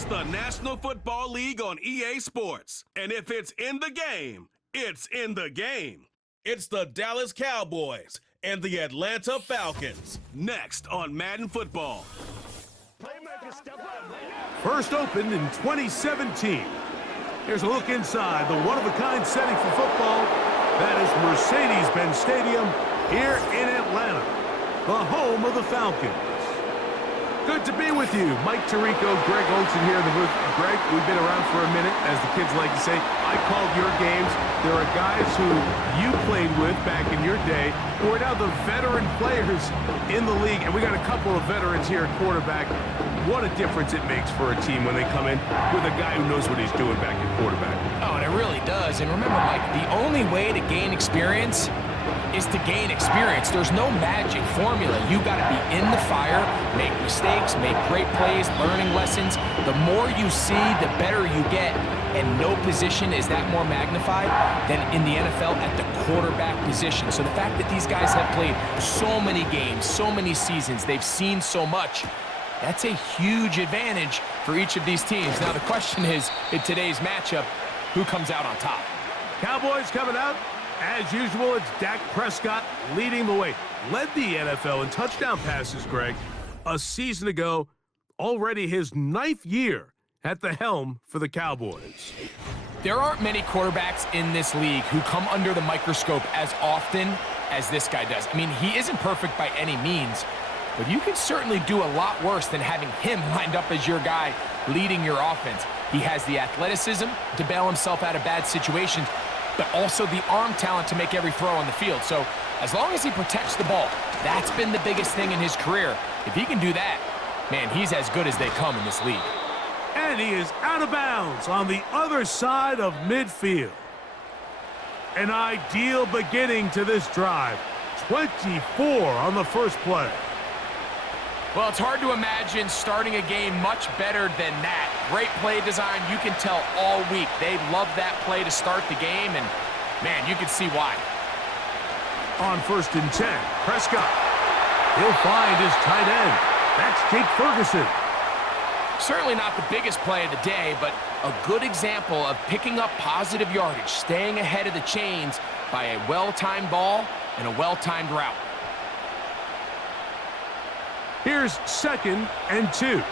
It's the National Football League on EA Sports. And if it's in the game, it's in the game. It's the Dallas Cowboys and the Atlanta Falcons. Next on Madden Football. First opened in 2017. Here's a look inside the one-of-a-kind setting for football. That is Mercedes-Benz Stadium here in Atlanta, the home of the Falcons. Good to be with you. Mike Tirico, Greg Olsen here in the booth. Greg, we've been around for a minute, as the kids like to say. I called your games. There are guys who you played with back in your day who are now the veteran players in the league, and we got a couple of veterans here at quarterback. What a difference it makes for a team when they come in with a guy who knows what he's doing back at quarterback. Oh, and it really does. And remember, Mike, the only way to gain experience is to gain experience. There's no magic formula. You got to be in the fire, make mistakes, make great plays, learning lessons. The more you see, the better you get. And no position is that more magnified than in the NFL at the quarterback position. So the fact that these guys have played so many games, so many seasons, they've seen so much, that's a huge advantage for each of these teams. Now the question is, in today's matchup, who comes out on top? Cowboys coming out. As usual, it's Dak Prescott leading the way. Led the NFL in touchdown passes, Greg, a season ago. Already his 9th year at the helm for the Cowboys. There aren't many quarterbacks in this league who come under the microscope as often as this guy does. I mean, he isn't perfect by any means, but you can certainly do a lot worse than having him lined up as your guy leading your offense. He has the athleticism to bail himself out of bad situations, but also the arm talent to make every throw on the field. So as long as he protects the ball, that's been the biggest thing in his career. If he can do that, man, he's as good as they come in this league. And he is out of bounds on the other side of midfield. An ideal beginning to this drive. 24 on the first play. Well, it's hard to imagine starting a game much better than that. Great play design. You can tell all week they love that play to start the game, and, man, you can see why. On 1st and 10, Prescott. He'll find his tight end. That's Jake Ferguson. Certainly not the biggest play of the day, but a good example of picking up positive yardage, staying ahead of the chains by a well-timed ball and a well-timed route. Here's 2nd and 2. A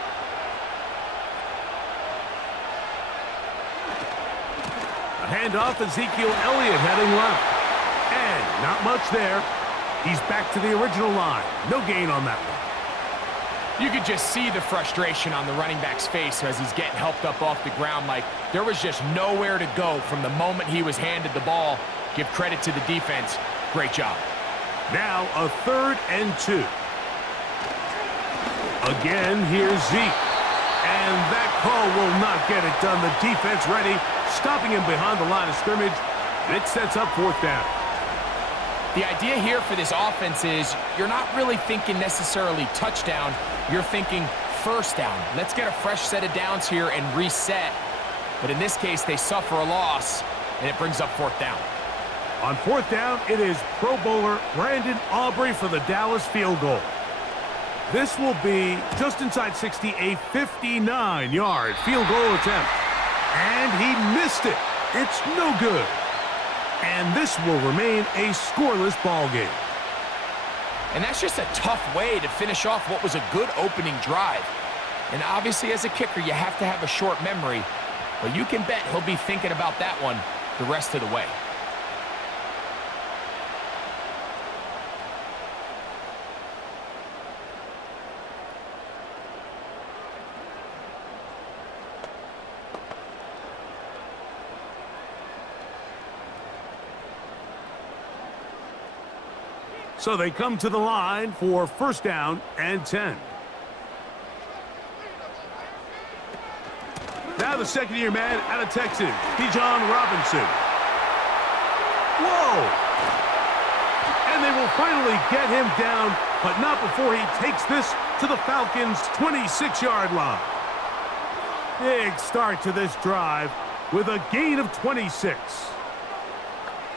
handoff, Ezekiel Elliott heading left. And not much there. He's back to the original line. No gain on that one. You could just see the frustration on the running back's face as he's getting helped up off the ground. Like, there was just nowhere to go from the moment he was handed the ball. Give credit to the defense. Great job. Now a 3rd and 2. Again, here's Zeke. And that call will not get it done. The defense ready, stopping him behind the line of scrimmage. And it sets up 4th down. The idea here for this offense is you're not really thinking necessarily touchdown. You're thinking 1st down. Let's get a fresh set of downs here and reset. But in this case, they suffer a loss, and it brings up 4th down. On 4th down, it is Pro Bowler Brandon Aubrey for the Dallas field goal. This will be just inside 60, a 59-yard field goal attempt. And he missed it. It's no good. And this will remain a scoreless ball game. And that's just a tough way to finish off what was a good opening drive. And obviously, as a kicker, you have to have a short memory. But you can bet he'll be thinking about that one the rest of the way. So they come to the line for 1st down and 10. Now the 2nd-year man out of Texas, Bijan Robinson. Whoa! And they will finally get him down, but not before he takes this to the Falcons' 26-yard line. Big start to this drive with a gain of 26.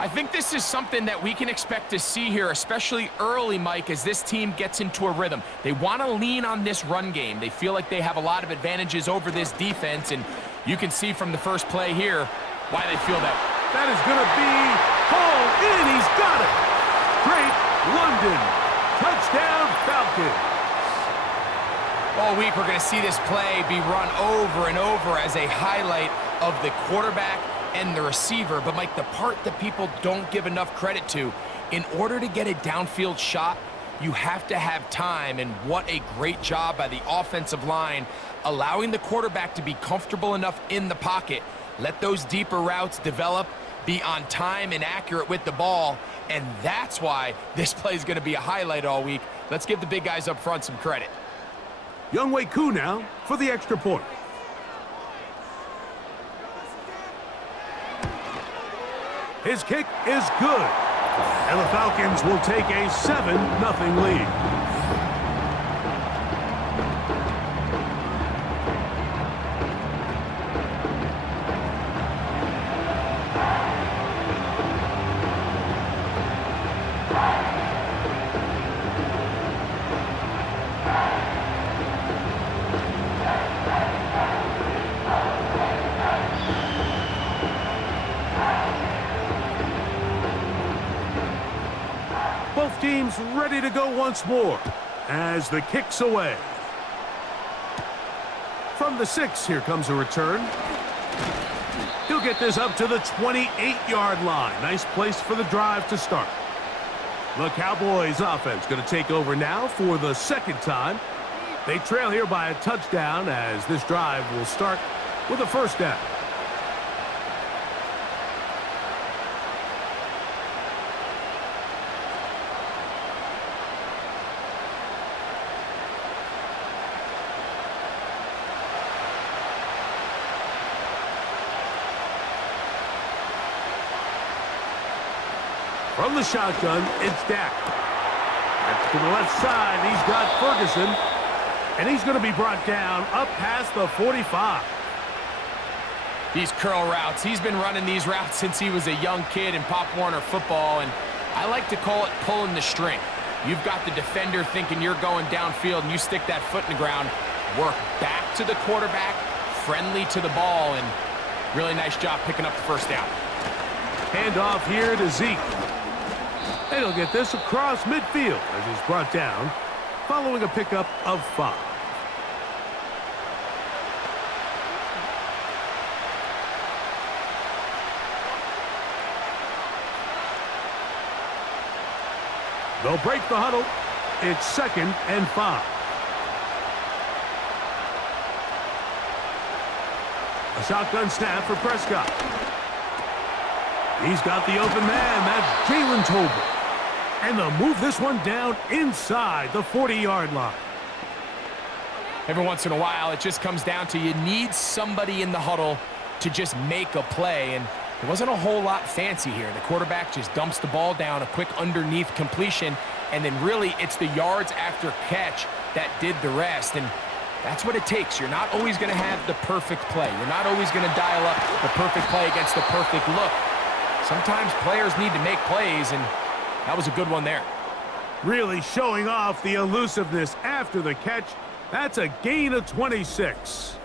I think this is something that we can expect to see here, especially early, Mike, as this team gets into a rhythm. They want to lean on this run game. They feel like they have a lot of advantages over this defense, and you can see from the first play here why they feel that. That is going to be hauled in. He's got it. Great London. Touchdown, Falcons. All week, we're going to see this play be run over and over as a highlight of the quarterback and the receiver. But, Mike, the part that people don't give enough credit to, in order to get a downfield shot, you have to have time, and what a great job by the offensive line, allowing the quarterback to be comfortable enough in the pocket, let those deeper routes develop, be on time and accurate with the ball, and that's why this play is going to be a highlight all week. Let's give the big guys up front some credit. Younghoe Koo now for the extra point. His kick is good. And the Falcons will take a 7-0 lead. Both teams ready to go once more as the kick's away. From the 6, here comes a return. He'll get this up to the 28-yard line. Nice place for the drive to start. The Cowboys offense going to take over now for the second time. They trail here by a touchdown as this drive will start with a first down. From the shotgun, it's Dak. That's to the left side. He's got Ferguson. And he's going to be brought down up past the 45. These curl routes, he's been running these routes since he was a young kid in Pop Warner football, and I like to call it pulling the string. You've got the defender thinking you're going downfield, and you stick that foot in the ground, work back to the quarterback, friendly to the ball, and really nice job picking up the first down. Handoff here to Zeke. And he'll get this across midfield as he's brought down following a pickup of 5. They'll break the huddle. It's 2nd and 5. A shotgun snap for Prescott. He's got the open man. That's Jalen Tolbert. And they'll move this one down inside the 40-yard line. Every once in a while, it just comes down to you need somebody in the huddle to just make a play, and there wasn't a whole lot fancy here. The quarterback just dumps the ball down, a quick underneath completion, and then really it's the yards after catch that did the rest, and that's what it takes. You're not always going to have the perfect play. You're not always going to dial up the perfect play against the perfect look. Sometimes players need to make plays, and that was a good one there. Really showing off the elusiveness after the catch. That's a gain of 26.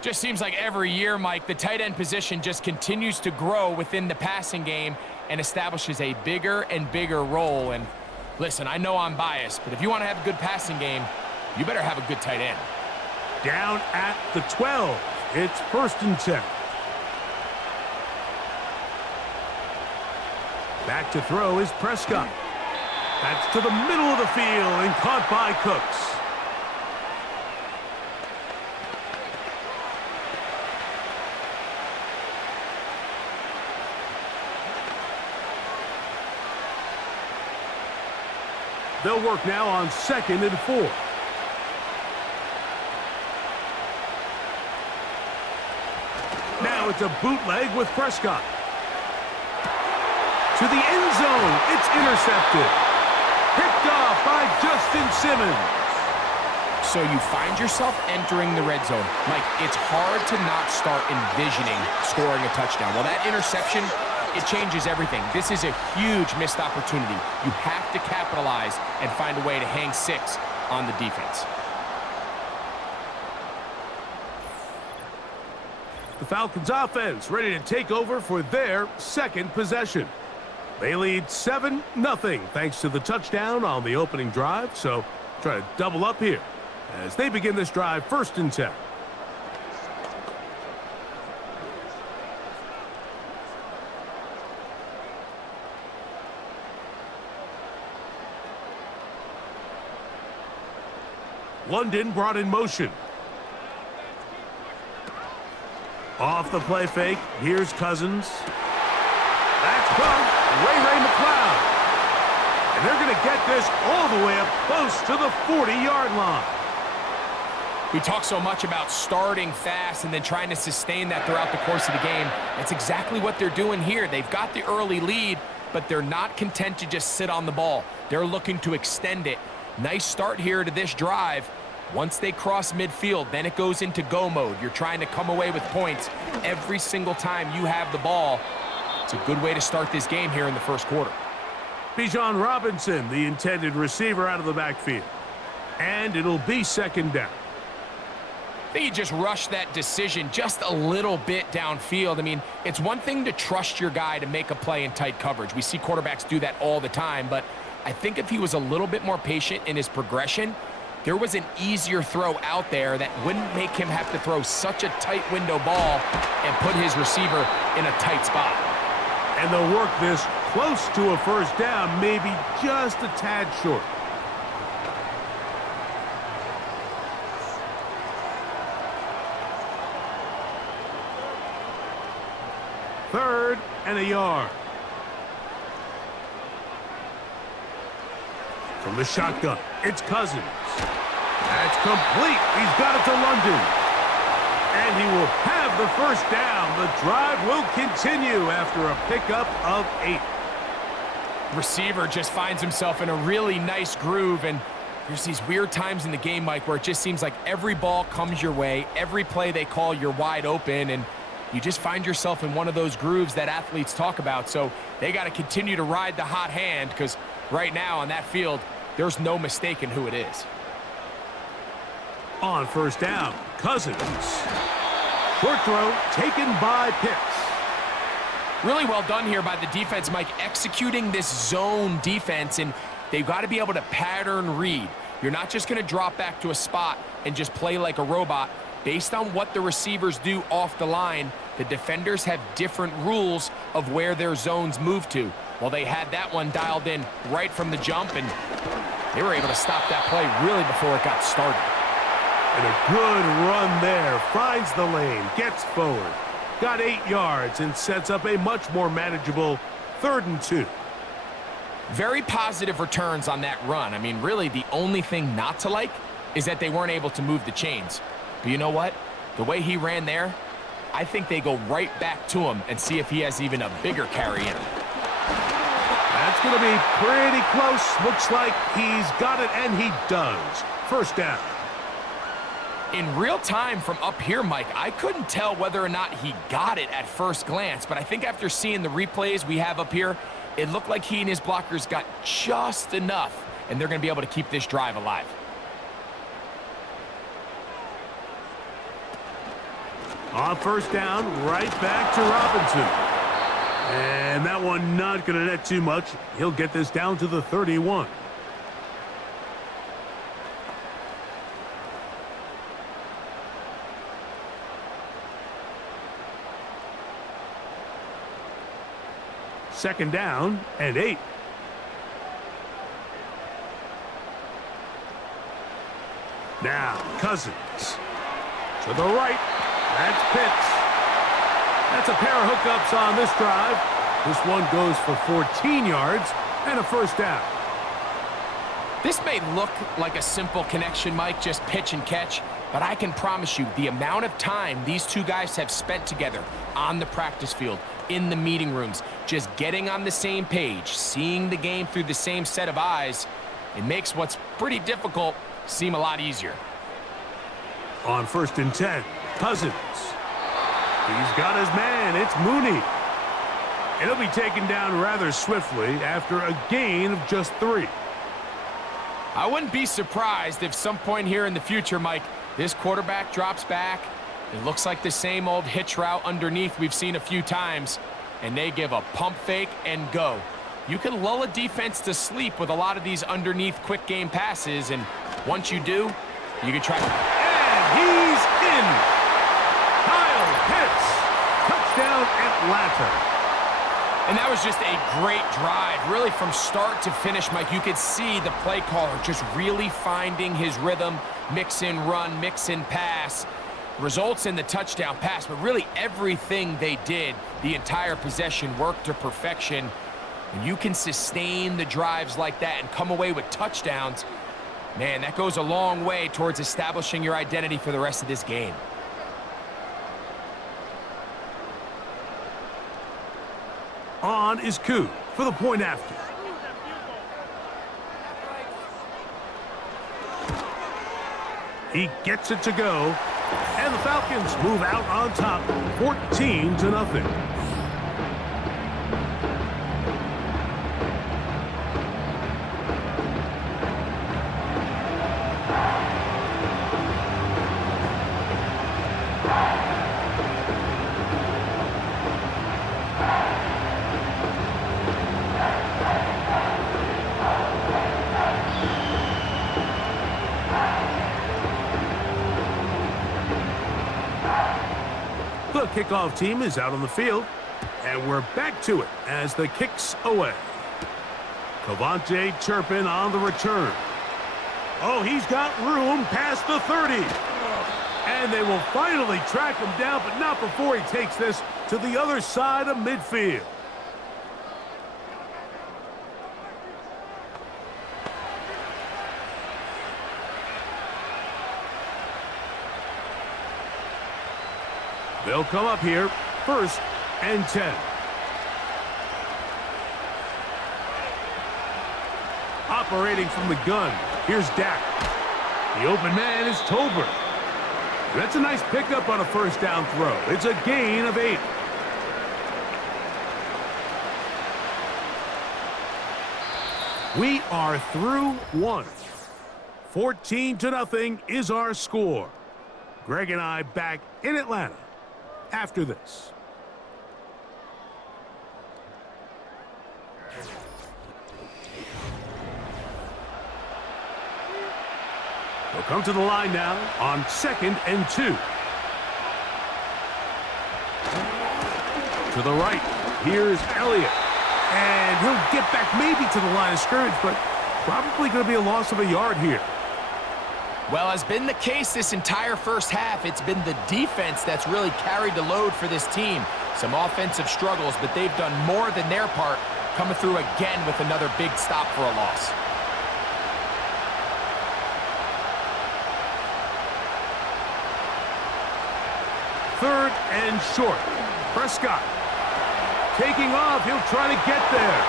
Just seems like every year, Mike, the tight end position just continues to grow within the passing game and establishes a bigger and bigger role. And listen, I know I'm biased, but if you want to have a good passing game, you better have a good tight end. Down at the 12. It's 1st and 10. Back to throw is Prescott. That's to the middle of the field and caught by Cooks. They'll work now on 2nd and 4. Now it's a bootleg with Prescott. To the end zone, it's intercepted. Picked off by Justin Simmons. So you find yourself entering the red zone. Mike, it's hard to not start envisioning scoring a touchdown. Well, that interception it changes everything. This is a huge missed opportunity. You have to capitalize and find a way to hang 6 on the defense. The Falcons offense ready to take over for their second possession. They lead 7-0 thanks to the touchdown on the opening drive, so try to double up here as they begin this drive 1st and 10. London brought in motion. Off the play fake, here's Cousins. That's caught. Ray McLeod. And they're going to get this all the way up close to the 40-yard line. We talk so much about starting fast and then trying to sustain that throughout the course of the game. That's exactly what they're doing here. They've got the early lead, but they're not content to just sit on the ball. They're looking to extend it. Nice start here to this drive. Once they cross midfield, then it goes into go mode. You're trying to come away with points every single time you have the ball. It's a good way to start this game here in the first quarter. Bijan Robinson, the intended receiver, out of the backfield. And it'll be 2nd down. I think you just rushed that decision just a little bit downfield. I mean, it's one thing to trust your guy to make a play in tight coverage. We see quarterbacks do that all the time, but I think if he was a little bit more patient in his progression, there was an easier throw out there that wouldn't make him have to throw such a tight window ball and put his receiver in a tight spot. And they'll work this close to a 1st down, maybe just a tad short. Third and a yard. From the shotgun, it's Cousins. That's complete. He's got it to London. And he will have the 1st down. The drive will continue after a pickup of 8. Receiver just finds himself in a really nice groove, and there's these weird times in the game, Mike, where it just seems like every ball comes your way, every play they call, you're wide open, and you just find yourself in one of those grooves that athletes talk about. So they got to continue to ride the hot hand, because right now on that field, there's no mistaking who it is. On 1st down, Cousins. Short throw taken by Pitts. Really well done here by the defense, Mike, executing this zone defense, and they've got to be able to pattern read. You're not just going to drop back to a spot and just play like a robot. Based on what the receivers do off the line, the defenders have different rules of where their zones move to. Well, they had that one dialed in right from the jump, and they were able to stop that play really before it got started. And a good run there. Finds the lane, gets forward. Got 8 yards and sets up a much more manageable 3rd and 2. Very positive returns on that run. I mean, really, the only thing not to like is that they weren't able to move the chains. But you know what? The way he ran there, I think they go right back to him and see if he has even a bigger carry in him. That's going to be pretty close. Looks like he's got it, and he does. 1st down. In real time from up here, Mike, I couldn't tell whether or not he got it at first glance, but I think after seeing the replays we have up here, it looked like he and his blockers got just enough, and they're going to be able to keep this drive alive. On 1st down, right back to Robinson. And that one not going to net too much. He'll get this down to the 31. Second down and 8. Now, Cousins. To the right. That's Pitts. That's a pair of hookups on this drive. This one goes for 14 yards and a 1st down. This may look like a simple connection, Mike, just pitch and catch, but I can promise you the amount of time these two guys have spent together on the practice field, in the meeting rooms, just getting on the same page, seeing the game through the same set of eyes, it makes what's pretty difficult seem a lot easier. On 1st and 10, Cousins. He's got his man. It's Mooney. And he'll be taken down rather swiftly after a gain of just 3. I wouldn't be surprised if some point here in the future, Mike, this quarterback drops back. It looks like the same old hitch route underneath we've seen a few times, and they give a pump fake and go. You can lull a defense to sleep with a lot of these underneath quick game passes, and once you do, you can try. And he's in. Kyle Pitts. Touchdown, Atlanta. And that was just a great drive, really from start to finish, Mike. You could see the play caller just really finding his rhythm, mix in run, mix in pass. Results in the touchdown pass, but really everything they did, the entire possession worked to perfection. When you can sustain the drives like that and come away with touchdowns, man, that goes a long way towards establishing your identity for the rest of this game. On is Koo for the point after. He gets it to go, and the Falcons move out on top, 14-0. The kickoff team is out on the field, and we're back to it as the kick's away. Cavante Turpin on the return. Oh, he's got room past the 30. And they will finally track him down, but not before he takes this to the other side of midfield. They'll come up here, 1st and 10. Operating from the gun, here's Dak. The open man is Tolbert. That's a nice pickup on a 1st down throw. It's a gain of 8. We are through 1. 14-0 is our score. Greg and I back in Atlanta after this. They'll come to the line now on 2nd and 2. To the right, here's Elliott. And he'll get back maybe to the line of scrimmage, but probably going to be a loss of a yard here. Well, as been the case this entire first half, it's been the defense that's really carried the load for this team. Some offensive struggles, but they've done more than their part, coming through again with another big stop for a loss. Third and short. Prescott taking off. He'll try to get there.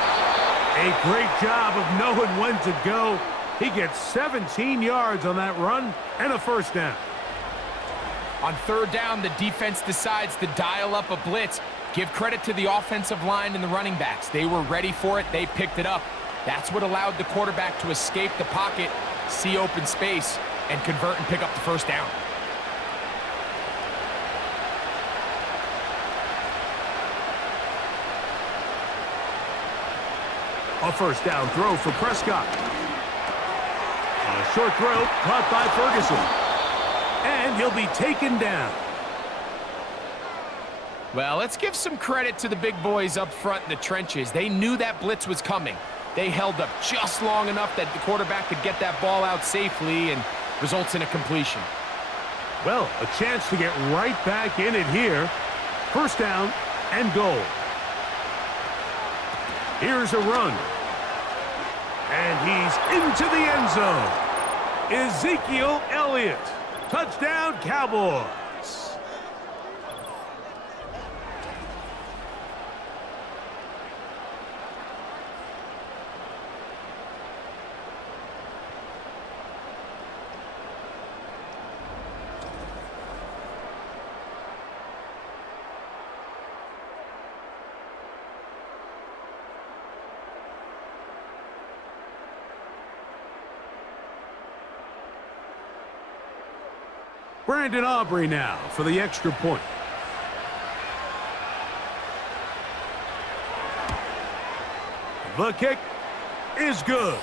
A great job of knowing when to go. He gets 17 yards on that run and a 1st down. On 3rd down, the defense decides to dial up a blitz. Give credit to the offensive line and the running backs. They were ready for it. They picked it up. That's what allowed the quarterback to escape the pocket, see open space, and convert and pick up the 1st down. A 1st down throw for Prescott. A short throw caught by Ferguson. And he'll be taken down. Well, let's give some credit to the big boys up front in the trenches. They knew that blitz was coming. They held up just long enough that the quarterback could get that ball out safely and results in a completion. Well, a chance to get right back in it here. 1st down and goal. Here's a run. And he's into the end zone. Ezekiel Elliott. Touchdown, Cowboys. Brandon Aubrey now for the extra point. The kick is good.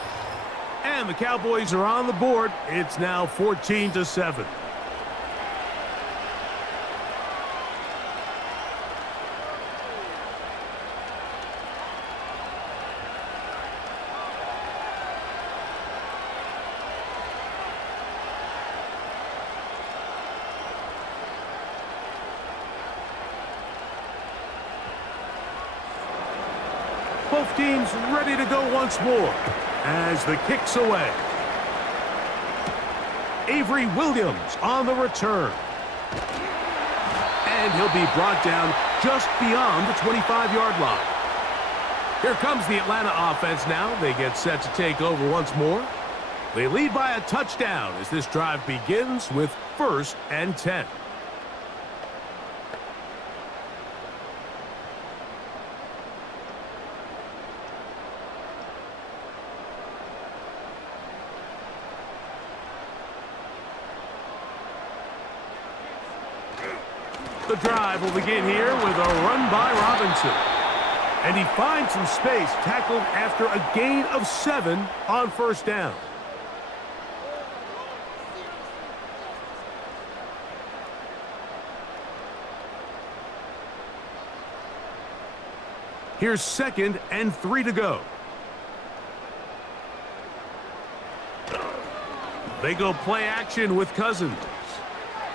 And the Cowboys are on the board. It's now 14-7. Both teams ready to go once more as the kick's away. Avery Williams on the return. And he'll be brought down just beyond the 25-yard line. Here comes the Atlanta offense now. They get set to take over once more. They lead by a touchdown as this drive begins with 1st and 10. The drive will begin here with a run by Robinson. And he finds some space, tackled after a gain of 7 on 1st down. Here's 2nd and 3 to go. They go play action with Cousins.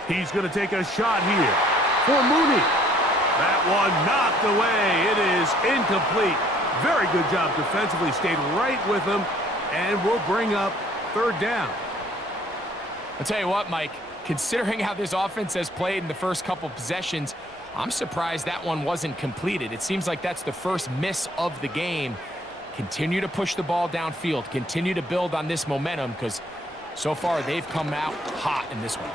He's going to take a shot here for Mooney. That one knocked away. It is incomplete. Very good job defensively. Stayed right with him and will bring up 3rd down. I'll tell you what, Mike, considering how this offense has played in the first couple possessions, I'm surprised that one wasn't completed. It seems like that's the first miss of the game. Continue to push the ball downfield. Continue to build on this momentum because so far they've come out hot in this one.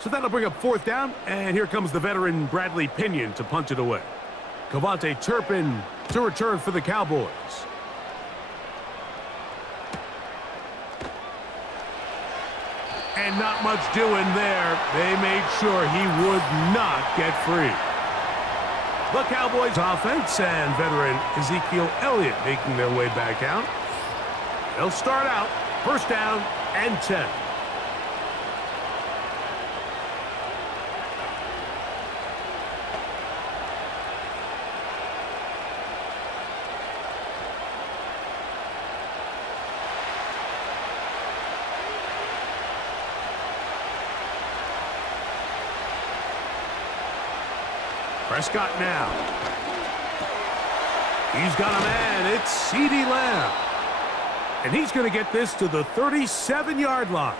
So that'll bring up 4th down, and here comes the veteran Bradley Pinion to punt it away. Cavante Turpin to return for the Cowboys. And not much doing there. They made sure he would not get free. The Cowboys offense and veteran Ezekiel Elliott making their way back out. They'll start out 1st down and 10. Prescott now. He's got a man. It's CeeDee Lamb. And he's going to get this to the 37-yard line.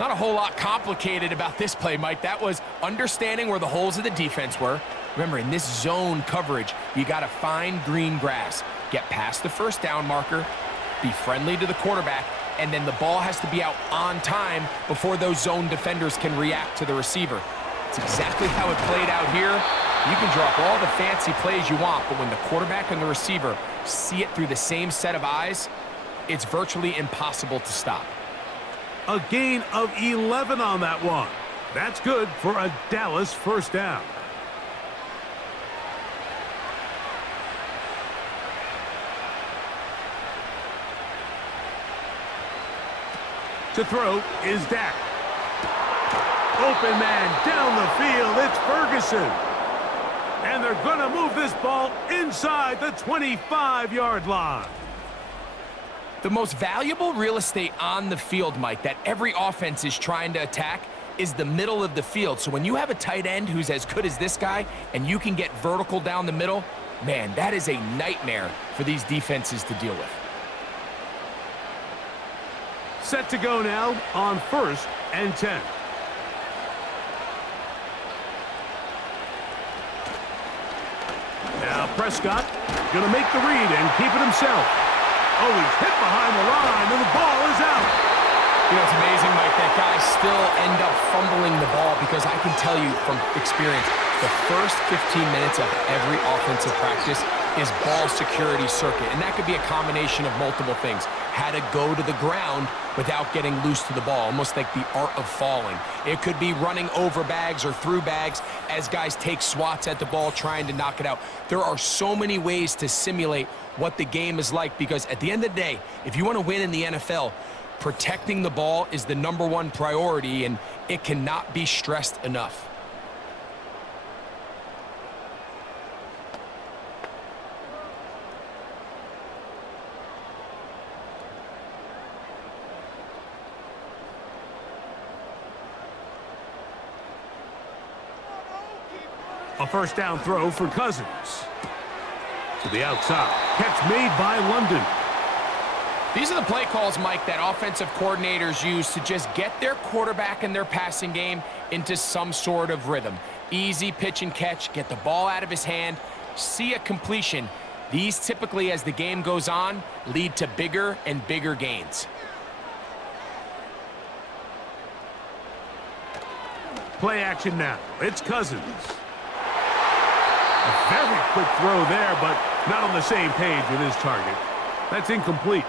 Not a whole lot complicated about this play, Mike. That was understanding where the holes of the defense were. Remember, in this zone coverage, you got to find green grass. Get past the 1st down marker, be friendly to the quarterback, and then the ball has to be out on time before those zone defenders can react to the receiver. That's exactly how it played out here. You can drop all the fancy plays you want, but when the quarterback and the receiver see it through the same set of eyes, it's virtually impossible to stop. A gain of 11 on that one. That's good for a Dallas 1st down. To throw is Dak. Open man down the field. It's Ferguson. And they're going to move this ball inside the 25-yard line. The most valuable real estate on the field, Mike, that every offense is trying to attack is the middle of the field. So when you have a tight end who's as good as this guy and you can get vertical down the middle, man, that is a nightmare for these defenses to deal with. Set to go now on 1st and 10. Now Prescott going to make the read and keep it himself. Oh, he's hit behind the line, and the ball is out. You know, it's amazing, Mike, that guys still end up fumbling the ball because I can tell you from experience, the first 15 minutes of every offensive practice is ball security circuit, and that could be a combination of multiple things. How to go to the ground without getting loose to the ball, almost like the art of falling. It could be running over bags or through bags as guys take swats at the ball trying to knock it out. There are so many ways to simulate what the game is like because at the end of the day, if you want to win in the NFL, protecting the ball is the #1 priority, and it cannot be stressed enough. A first down throw for Cousins. To the outside. Catch made by London. These are the play calls, Mike, that offensive coordinators use to just get their quarterback and their passing game into some sort of rhythm. Easy pitch and catch, get the ball out of his hand, see a completion. These typically, as the game goes on, lead to bigger and bigger gains. Play action now. It's Cousins. A very quick throw there, but not on the same page with his target. That's incomplete.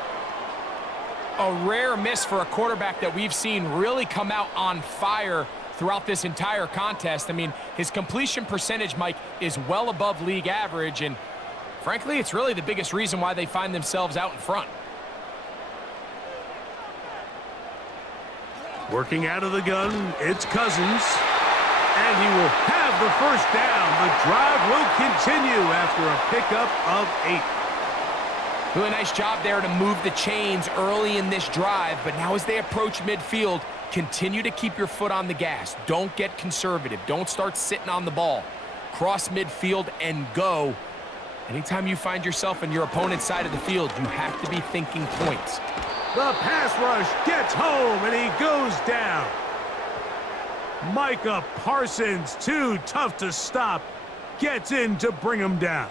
A rare miss for a quarterback that we've seen really come out on fire throughout this entire contest. I mean, his completion percentage, Mike, is well above league average, and frankly, it's really the biggest reason why they find themselves out in front. Working out of the gun, it's Cousins. And he will have the first down. The drive will continue after a pickup of 8. Really nice job there to move the chains early in this drive, but now as they approach midfield, continue to keep your foot on the gas. Don't get conservative. Don't start sitting on the ball. Cross midfield and go. Anytime you find yourself in your opponent's side of the field, you have to be thinking points. The pass rush gets home, and he goes down. Micah Parsons, too tough to stop, gets in to bring him down.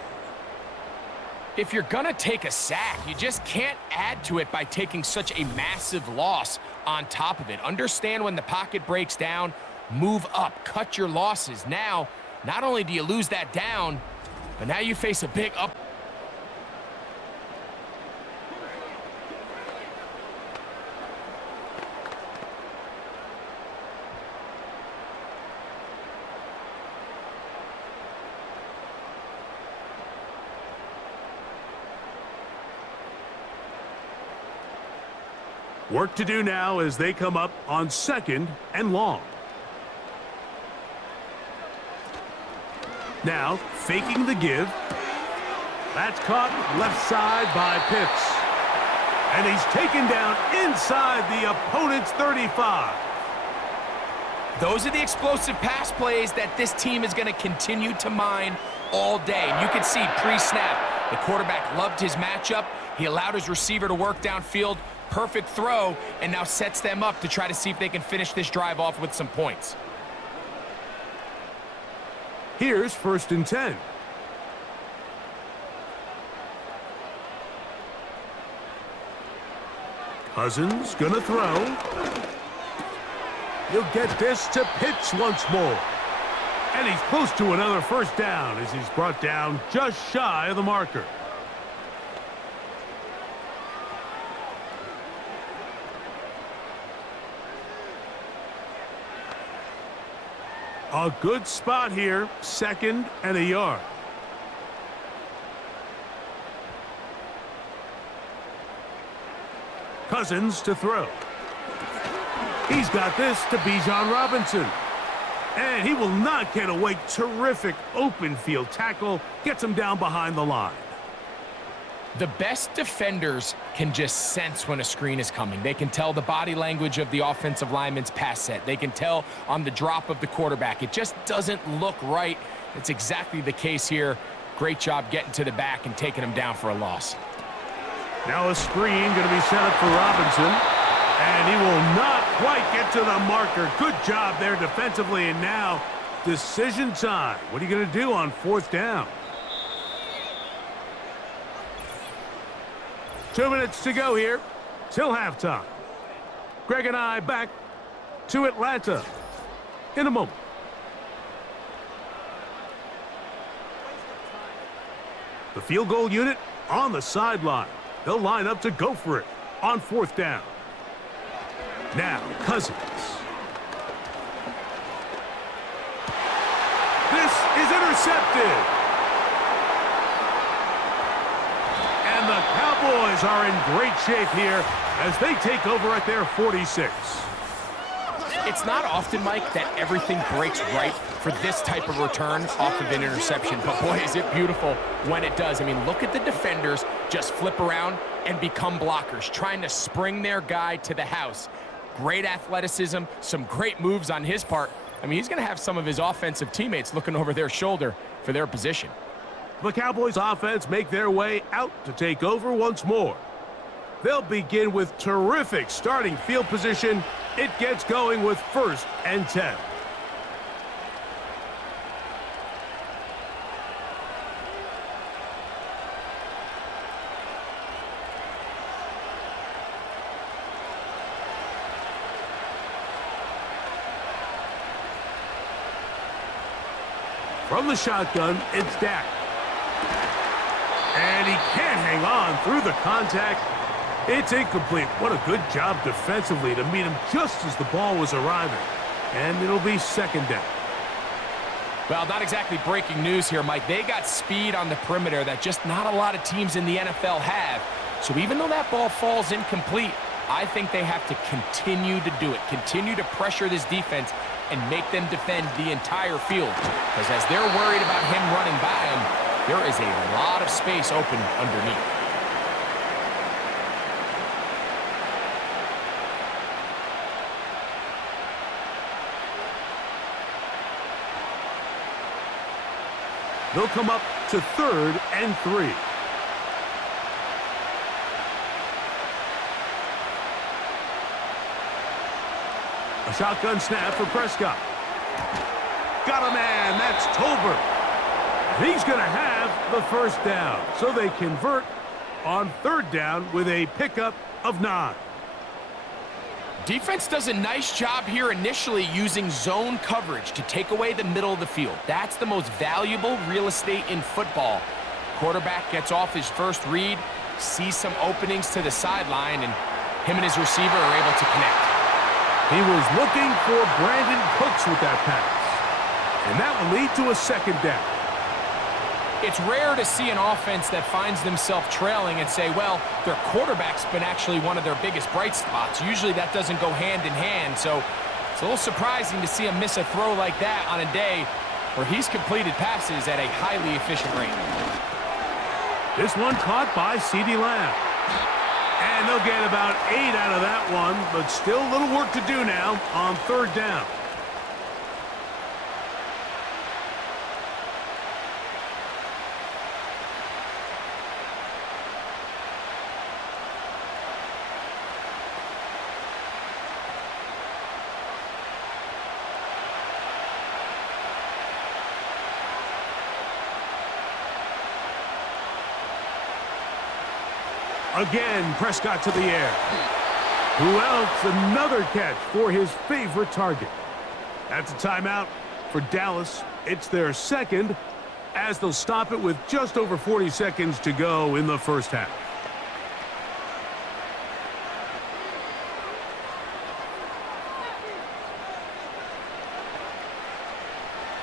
If you're going to take a sack, you just can't add to it by taking such a massive loss on top of it. Understand when the pocket breaks down, move up, cut your losses. Now, not only do you lose that down, but now you face a big up. Work to do now as they come up on 2nd and long. Now, faking the give. That's caught left side by Pitts. And he's taken down inside the opponent's 35. Those are the explosive pass plays that this team is going to continue to mine all day. And you can see pre-snap, the quarterback loved his matchup. He allowed his receiver to work downfield. Perfect throw, and now sets them up to try to see if they can finish this drive off with some points. Here's 1st and 10. Cousins gonna throw. He'll get this to Pitts once more. And he's close to another first down as he's brought down just shy of the marker. A good spot here, 2nd and a yard. Cousins to throw. He's got this to Bijan Robinson. And he will not get away. Terrific open field tackle. Gets him down behind the line. The best defenders can just sense when a screen is coming. They can tell the body language of the offensive lineman's pass set. They can tell on the drop of the quarterback. It just doesn't look right. It's exactly the case here. Great job getting to the back and taking him down for a loss. Now a screen going to be set up for Robinson. And he will not quite get to the marker. Good job there defensively. And now decision time. What are you going to do on 4th down? 2 minutes to go here. Till halftime. Greg and I back to Atlanta in a moment. The field goal unit on the sideline. They'll line up to go for it on 4th down. Now, Cousins. This is intercepted. And the Cowboys are in great shape here as they take over at their 46. It's not often, Mike, that everything breaks right for this type of return off of an interception. But boy, is it beautiful when it does. I mean, look at the defenders just flip around and become blockers, trying to spring their guy to the house. Great athleticism, some great moves on his part. I mean, he's going to have some of his offensive teammates looking over their shoulder for their position. The Cowboys offense make their way out to take over once more. They'll begin with terrific starting field position. It gets going with 1st and 10. From the shotgun, it's Dak. And he can't hang on through the contact. It's incomplete. What a good job defensively to meet him just as the ball was arriving. And it'll be 2nd down. Well, not exactly breaking news here, Mike. They got speed on the perimeter that just not a lot of teams in the NFL have. So even though that ball falls incomplete, I think they have to continue to do it, continue to pressure this defense and make them defend the entire field. Because as they're worried about him running by them, there is a lot of space open underneath. They'll come up to 3rd and 3. A shotgun snap for Prescott. Got a man. That's Tolbert. He's going to have the 1st down. So they convert on 3rd down with a pickup of 9. Defense does a nice job here initially using zone coverage to take away the middle of the field. That's the most valuable real estate in football. Quarterback gets off his first read, sees some openings to the sideline, and him and his receiver are able to connect. He was looking for Brandon Cooks with that pass. And that will lead to a 2nd down. It's rare to see an offense that finds themselves trailing and say, well, their quarterback's been actually one of their biggest bright spots. Usually that doesn't go hand in hand, so it's a little surprising to see him miss a throw like that on a day where he's completed passes at a highly efficient rate. This one caught by CeeDee Lamb. And they'll get about 8 out of that one, but still a little work to do now on 3rd down. Again, Prescott to the air. Who else? Another catch for his favorite target. That's a timeout for Dallas. It's their 2nd, as they'll stop it with just over 40 seconds to go in the 1st half.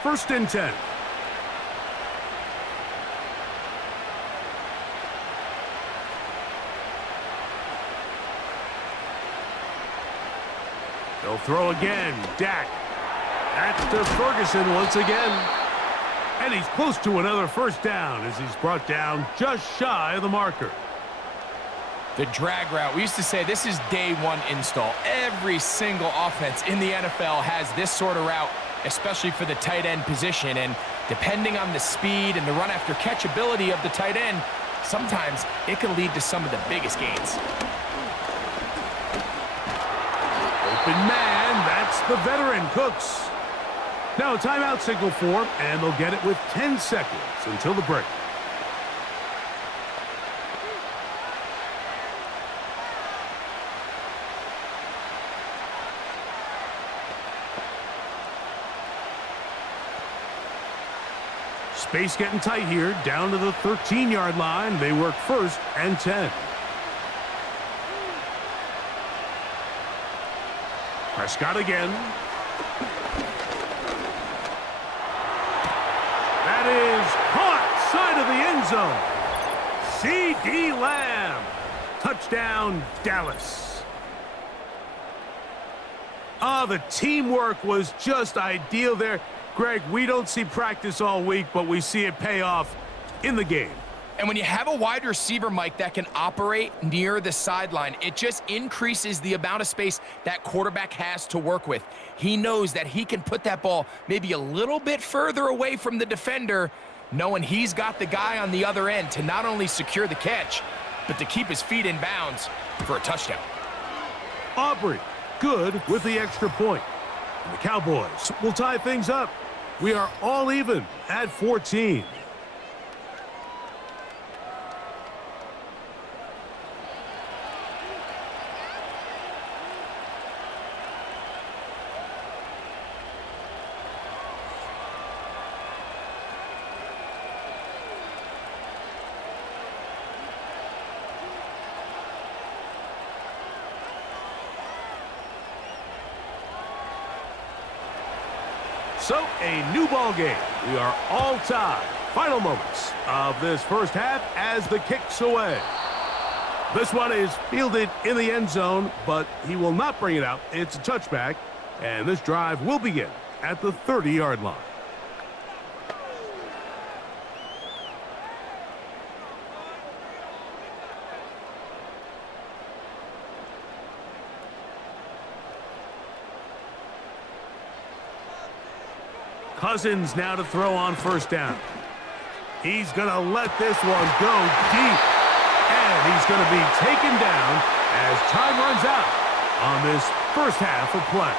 First and 10. They'll throw again. Dak. That's to Ferguson once again. And he's close to another 1st down as he's brought down just shy of the marker. The drag route. We used to say this is day 1 install. Every single offense in the NFL has this sort of route, especially for the tight end position. And depending on the speed and the run after catch ability of the tight end, sometimes it can lead to some of the biggest gains. Open man, that's the veteran Cooks. Now a timeout signal for him, and they'll get it with 10 seconds until the break. Space getting tight here, down to the 13-yard line. They work 1st and 10. Prescott again. That is caught, side of the end zone. C.D. Lamb. Touchdown, Dallas. The teamwork was just ideal there. Greg, we don't see practice all week, but we see it pay off in the game. And when you have a wide receiver, Mike, that can operate near the sideline, it just increases the amount of space that quarterback has to work with. He knows that he can put that ball maybe a little bit further away from the defender, knowing he's got the guy on the other end to not only secure the catch, but to keep his feet in bounds for a touchdown. Aubrey, good with the extra point. And the Cowboys will tie things up. We are all even at 14. So, a new ball game. We are all tied. Final moments of this first half as the kick's away. This one is fielded in the end zone, but he will not bring it out. It's a touchback, and this drive will begin at the 30-yard line. Cousins now to throw on 1st down. He's going to let this one go deep. And he's going to be taken down as time runs out on this first half of play.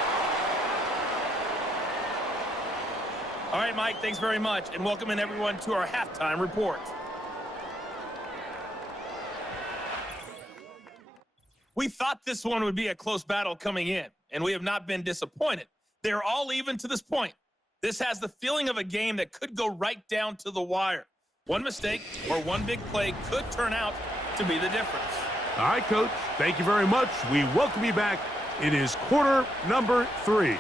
All right, Mike, thanks very much. And welcome in everyone to our halftime report. We thought this one would be a close battle coming in, and we have not been disappointed. They're all even to this point. This has the feeling of a game that could go right down to the wire. One mistake or one big play could turn out to be the difference. All right, Coach. Thank you very much. We welcome you back. It is quarter number 3.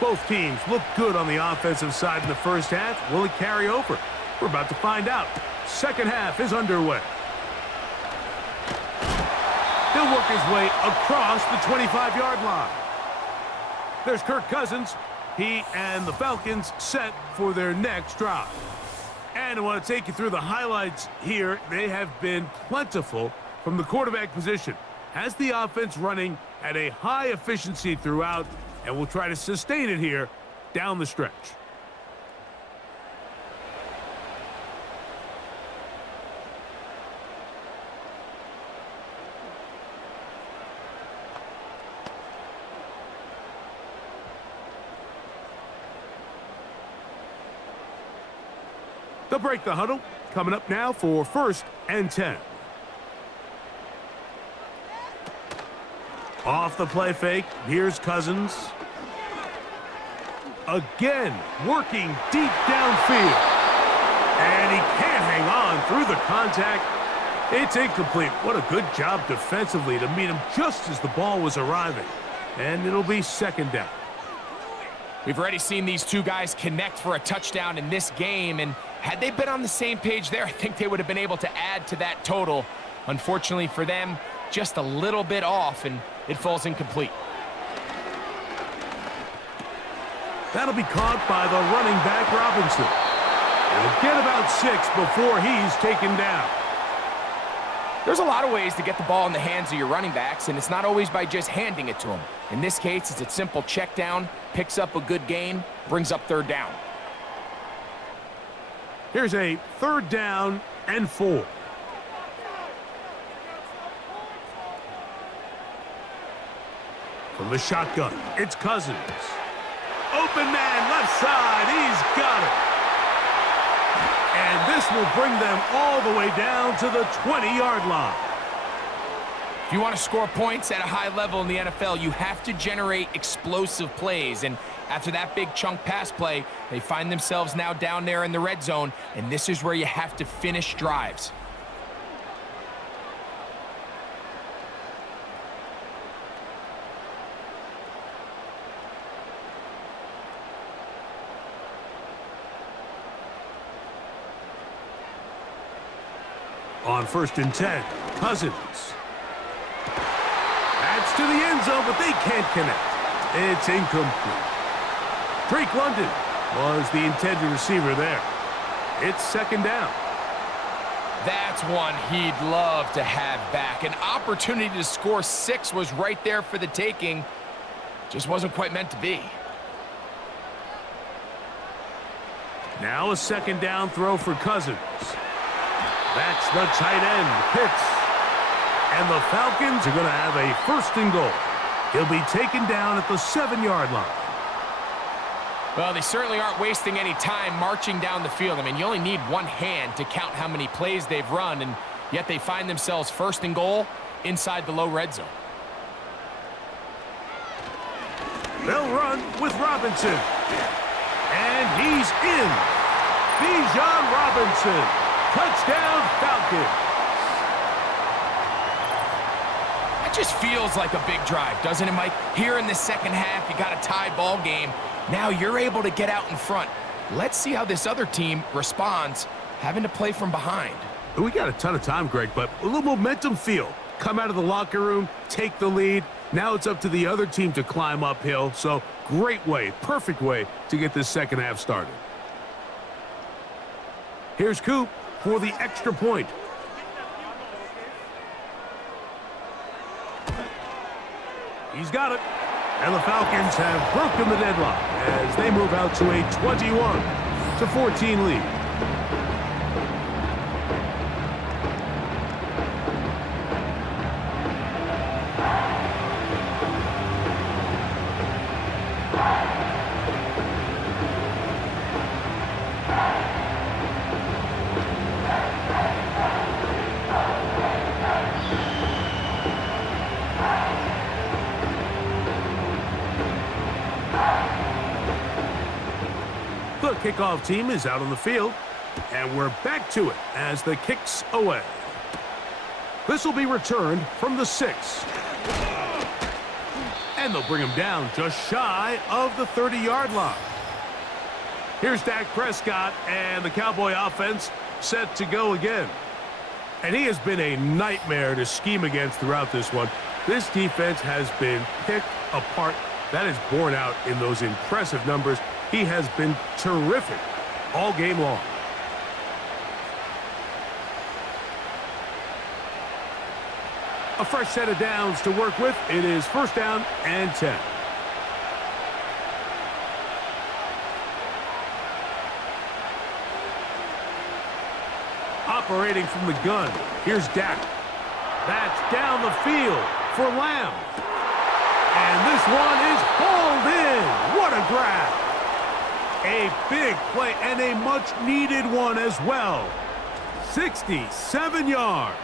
Both teams look good on the offensive side in the first half. Will it carry over? We're about to find out. Second half is underway. He'll work his way across the 25-yard line. There's Kirk Cousins. He and the Falcons set for their next drive. And I want to take you through the highlights here. They have been plentiful from the quarterback position. Has the offense running at a high efficiency throughout, and we'll try to sustain it here down the stretch. They'll break the huddle. Coming up now for 1st and 10. Off the play fake. Here's Cousins. Again, working deep downfield. And he can't hang on through the contact. It's incomplete. What a good job defensively to meet him just as the ball was arriving. And it'll be 2nd down. We've already seen these two guys connect for a touchdown in this game, and had they been on the same page there, I think they would have been able to add to that total. Unfortunately for them, just a little bit off, and it falls incomplete. That'll be caught by the running back, Robinson. He'll get about 6 before he's taken down. There's a lot of ways to get the ball in the hands of your running backs, and it's not always by just handing it to them. In this case, it's a simple check down, picks up a good gain, brings up 3rd down. Here's a 3rd down and 4. From the shotgun, it's Cousins. Open man, left side, he's got it. will bring them all the way down to the 20-yard line. If you want to score points at a high level in the NFL, you have to generate explosive plays. And after that big chunk pass play, they find themselves now down there in the red zone, and this is where you have to finish drives. On 1st and 10, Cousins. That's to the end zone, but they can't connect. It's incomplete. Drake London was the intended receiver there. It's 2nd down. That's one he'd love to have back. An opportunity to score 6 was right there for the taking. Just wasn't quite meant to be. Now a 2nd down throw for Cousins. That's the tight end, Pitts. And the Falcons are going to have a 1st and goal. He'll be taken down at the 7-yard line. Well, they certainly aren't wasting any time marching down the field. I mean, you only need one hand to count how many plays they've run, and yet they find themselves 1st and goal inside the low red zone. They'll run with Robinson. And he's in. Bijan Robinson. Touchdown, Falcons. That just feels like a big drive, doesn't it, Mike? Here in the second half, you got a tie ball game. Now you're able to get out in front. Let's see how this other team responds, having to play from behind. We got a ton of time, Greg, but a little momentum feel. Come out of the locker room, take the lead. Now it's up to the other team to climb uphill. So great way, perfect way to get this second half started. Here's Coop for the extra point. He's got it. And the Falcons have broken the deadlock as they move out to a 21-14 lead. The kickoff team is out on the field, and we're back to it as the kick's away. This will be returned from the 6. And they'll bring him down just shy of the 30-yard line. Here's Dak Prescott and the Cowboy offense set to go again. And he has been a nightmare to scheme against throughout this one. This defense has been picked apart. That is borne out in those impressive numbers. He has been terrific all game long. A fresh set of downs to work with. It is 1st down and 10. Operating from the gun, here's Dak. That's down the field for Lamb. And this one is hauled in. What a grab. A big play and a much-needed one as well. 67 yards.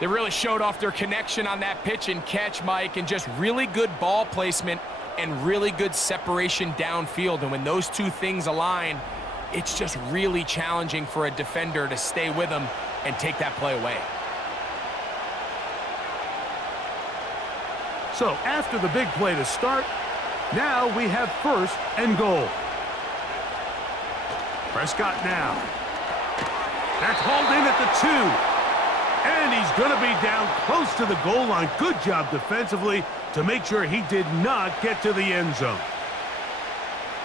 They really showed off their connection on that pitch and catch, Mike, and just really good ball placement and really good separation downfield. And when those two things align, it's just really challenging for a defender to stay with them and take that play away. So after the big play to start, now we have 1st and goal. Prescott now. That's hauled in at the 2. And he's going to be down close to the goal line. Good job defensively to make sure he did not get to the end zone.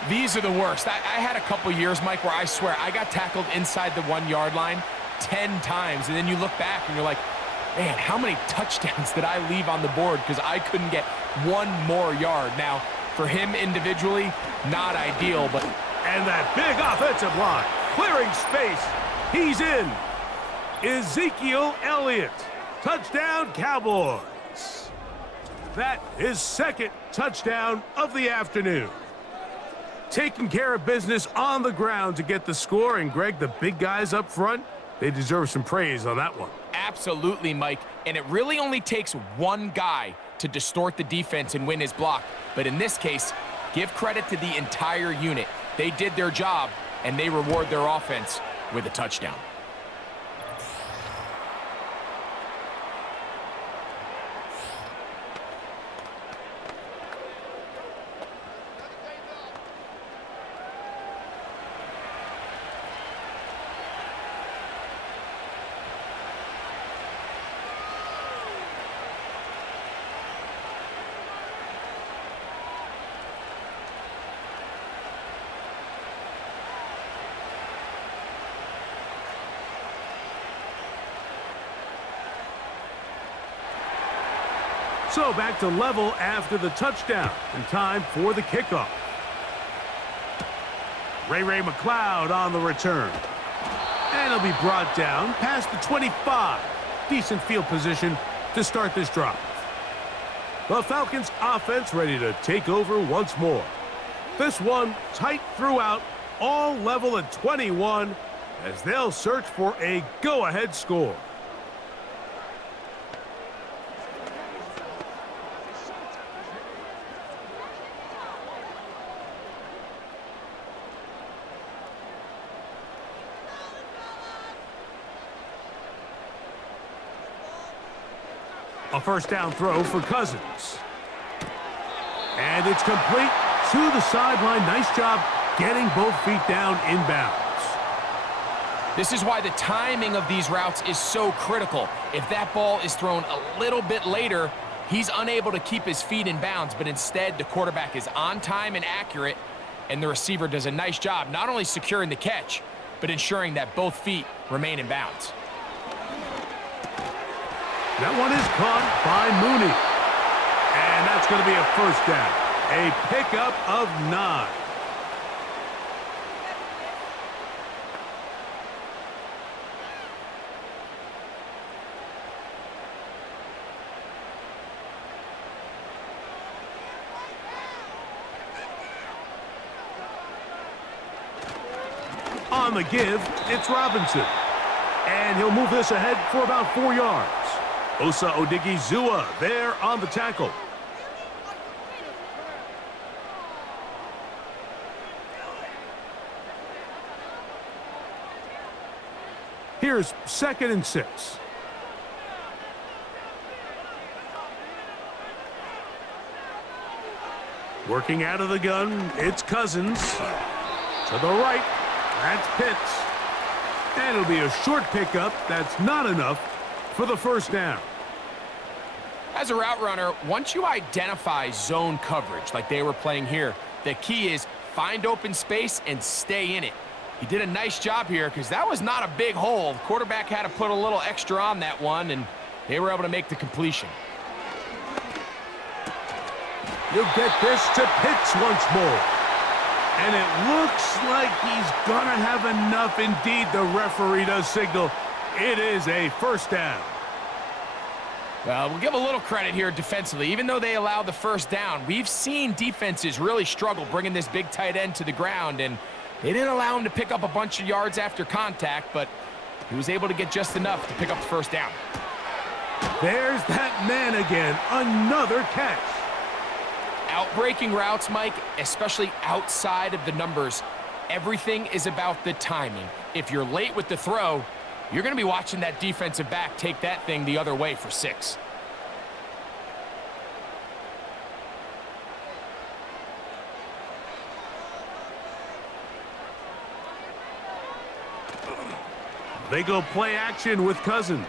These are the worst. I had a couple years, Mike, where I swear I got tackled inside the 1-yard line 10 times. And then you look back and you're like, man, how many touchdowns did I leave on the board because I couldn't get one more yard? Now, for him individually, not ideal, but... And that big offensive line, clearing space. He's in. Ezekiel Elliott. Touchdown, Cowboys. That is 2nd touchdown of the afternoon. taking care of business on the ground to get the score. And, Greg, the big guys up front, they deserve some praise on that one. Absolutely, Mike. And it really only takes one guy to distort the defense and win his block. But in this case, give credit to the entire unit. They did their job, and they reward their offense with a touchdown. So back to level after the touchdown, and time for the kickoff. Ray McLeod on the return. And he'll be brought down past the 25. Decent field position to start this drive. The Falcons offense ready to take over once more. This one tight throughout, all level at 21 as they'll search for a go-ahead score. A first down throw for Cousins. And it's complete to the sideline. Nice job getting both feet down inbounds. This is why the timing of these routes is so critical. If that ball is thrown a little bit later, he's unable to keep his feet in bounds, but instead the quarterback is on time and accurate, and the receiver does a nice job not only securing the catch, but ensuring that both feet remain in bounds. That one is caught by Mooney. And that's going to be a first down. A pickup of 9. On the give, it's Robinson. And he'll move this ahead for about 4 yards. Osa Odigizua there on the tackle. Here's 2nd and 6. Working out of the gun, it's Cousins. To the right, that's Pitts. And it'll be a short pickup. That's not enough for the first down. As a route runner, once you identify zone coverage like they were playing here, the key is find open space and stay in it. He did a nice job here because that was not a big hole. The quarterback had to put a little extra on that one, and they were able to make the completion. You'll get this to Pitts once more. And it looks like he's going to have enough. Indeed, the referee does signal it is a first down. Well, we'll give a little credit here defensively. Even though they allowed the first down, we've seen defenses really struggle bringing this big tight end to the ground, and they didn't allow him to pick up a bunch of yards after contact, but he was able to get just enough to pick up the first down. There's that man again. Another catch. Outbreaking routes, Mike, especially outside of the numbers, everything is about the timing. If you're late with the throw, you're going to be watching that defensive back take that thing the other way for 6. They go play action with Cousins.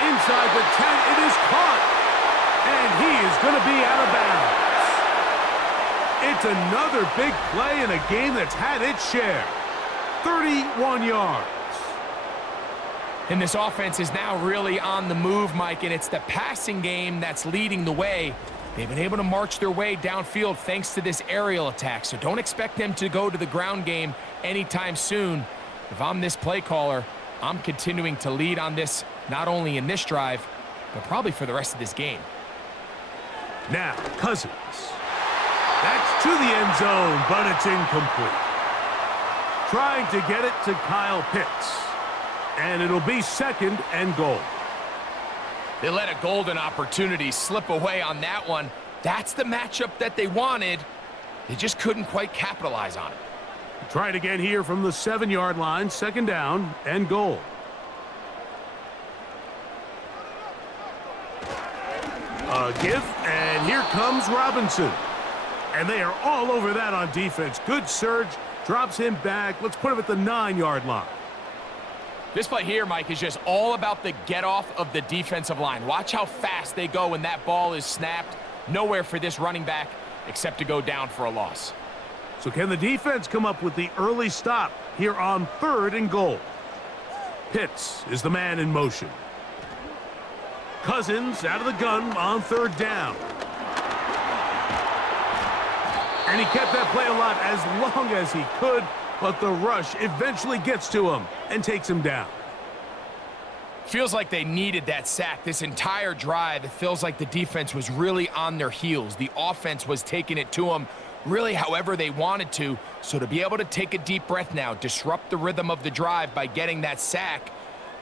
Inside the 10, it is caught. And he is going to be out of bounds. It's another big play in a game that's had its share. 31 yards. And this offense is now really on the move, Mike, and it's the passing game that's leading the way. They've been able to march their way downfield thanks to this aerial attack, so don't expect them to go to the ground game anytime soon. If I'm this play caller, I'm continuing to lead on this, not only in this drive, but probably for the rest of this game. Now, Cousins. That's to the end zone, but it's incomplete. Trying to get it to Kyle Pitts. And it'll be 2nd and goal. They let a golden opportunity slip away on that one. That's the matchup that they wanted. They just couldn't quite capitalize on it. Try it again here from the 7-yard line, 2nd down and goal. A give, and here comes Robinson. And they are all over that on defense. Good surge, drops him back. Let's put him at the 9-yard line. This play here, Mike, is just all about the get-off of the defensive line. Watch how fast they go when that ball is snapped. Nowhere for this running back except to go down for a loss. So can the defense come up with the early stop here on 3rd and goal? Pitts is the man in motion. Cousins out of the gun on 3rd down. And he kept that play alive as long as he could, but the rush eventually gets to him and takes him down. Feels like they needed that sack this entire drive. It feels like the defense was really on their heels. The offense was taking it to them really however they wanted to. So to be able to take a deep breath now, disrupt the rhythm of the drive by getting that sack,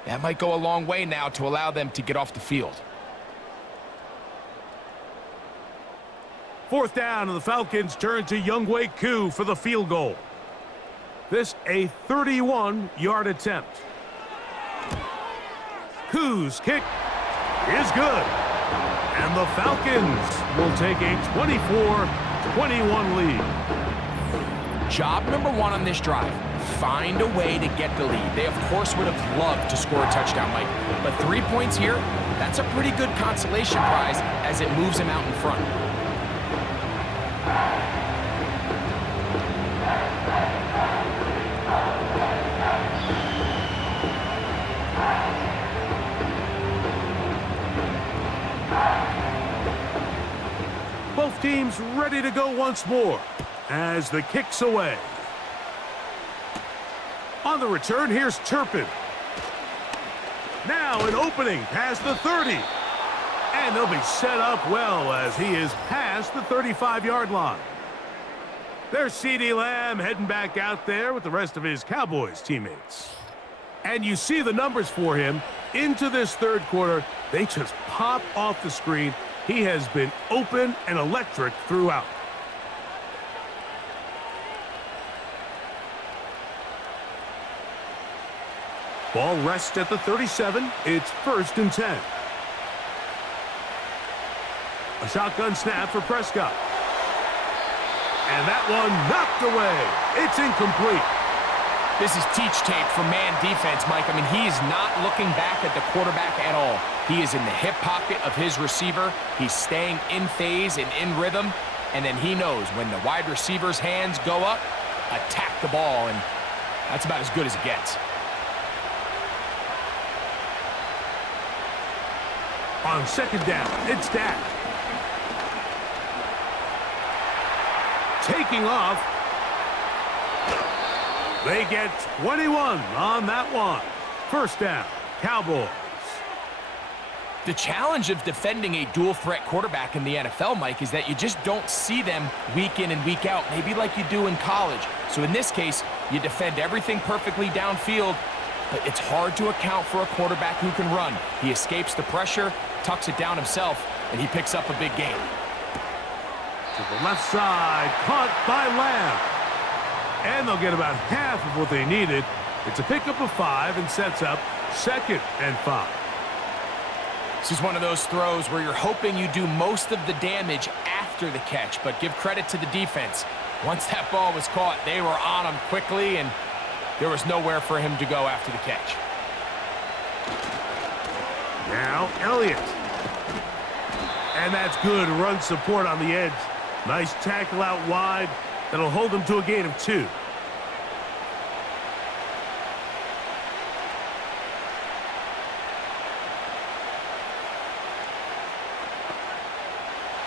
that might go a long way now to allow them to get off the field. 4th down, and the Falcons turn to Younghoe Koo for the field goal. This a 31-yard attempt. Koo's kick is good. And the Falcons will take a 24-21 lead. Job number 1 on this drive, find a way to get the lead. They, of course, would have loved to score a touchdown, Mike. But 3 points here, that's a pretty good consolation prize as it moves them out in front. Both teams ready to go once more as the kick's away. On the return, here's Turpin. Now an opening past the 30. And they'll be set up well as he is past the 35-yard line. There's CeeDee Lamb heading back out there with the rest of his Cowboys teammates. And you see the numbers for him into this 3rd quarter. They just pop off the screen. He has been open and electric throughout. Ball rests at the 37. It's 1st and 10. A shotgun snap for Prescott. And that one knocked away. It's incomplete. This is teach tape for man defense, Mike. I mean, he is not looking back at the quarterback at all. He is in the hip pocket of his receiver. He's staying in phase and in rhythm. And then he knows when the wide receiver's hands go up, attack the ball. And that's about as good as it gets. On 2nd down, it's Dak. Taking off. They get 21 on that one. 1st down, Cowboys. The challenge of defending a dual-threat quarterback in the NFL, Mike, is that you just don't see them week in and week out, maybe like you do in college. So in this case, you defend everything perfectly downfield, but it's hard to account for a quarterback who can run. He escapes the pressure, tucks it down himself, and he picks up a big gain. To the left side, caught by Lamb. And they'll get about half of what they needed. It's a pickup of 5 and sets up 2nd and 5. This is one of those throws where you're hoping you do most of the damage after the catch, but give credit to the defense. Once that ball was caught, they were on him quickly, and there was nowhere for him to go after the catch. Now Elliott. And that's good run support on the edge. Nice tackle out wide. That'll hold them to a gain of 2.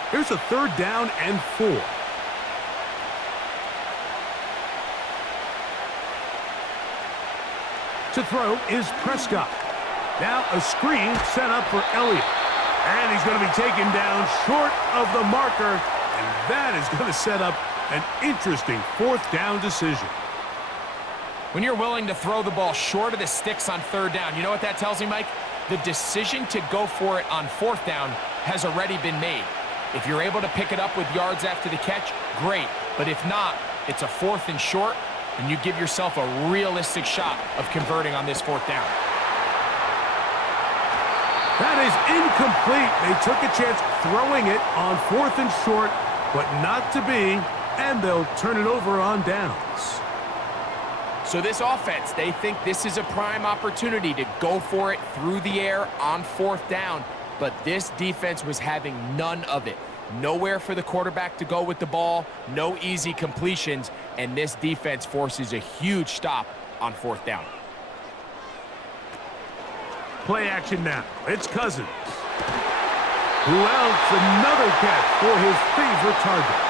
Here's a 3rd down and 4. To throw is Prescott. Now a screen set up for Elliott. And he's going to be taken down short of the marker. And that is going to set up an interesting fourth down decision. When you're willing to throw the ball short of the sticks on third down, you know what that tells me, Mike? The decision to go for it on fourth down has already been made. If you're able to pick it up with yards after the catch, great. But if not, it's a fourth and short, and you give yourself a realistic shot of converting on this fourth down. That is incomplete. They took a chance throwing it on fourth and short, but not to be, and they'll turn it over on downs. So this offense, they think this is a prime opportunity to go for it through the air on fourth down, but this defense was having none of it. Nowhere for the quarterback to go with the ball, no easy completions, and this defense forces a huge stop on fourth down. Play action now. It's Cousins. Who else? Another catch for his favorite target.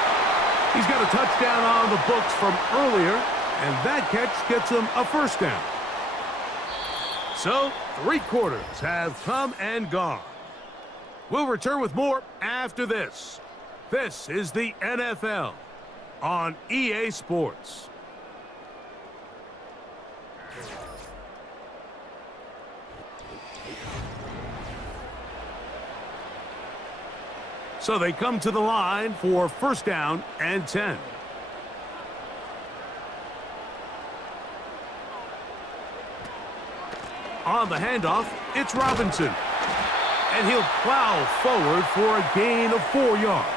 He's got a touchdown on the books from earlier, and that catch gets him a first down. So, 3 quarters have come and gone. We'll return with more after this. This is the NFL on EA Sports. So they come to the line for first down and 10. On the handoff, it's Robinson. And he'll plow forward for a gain of 4 yards.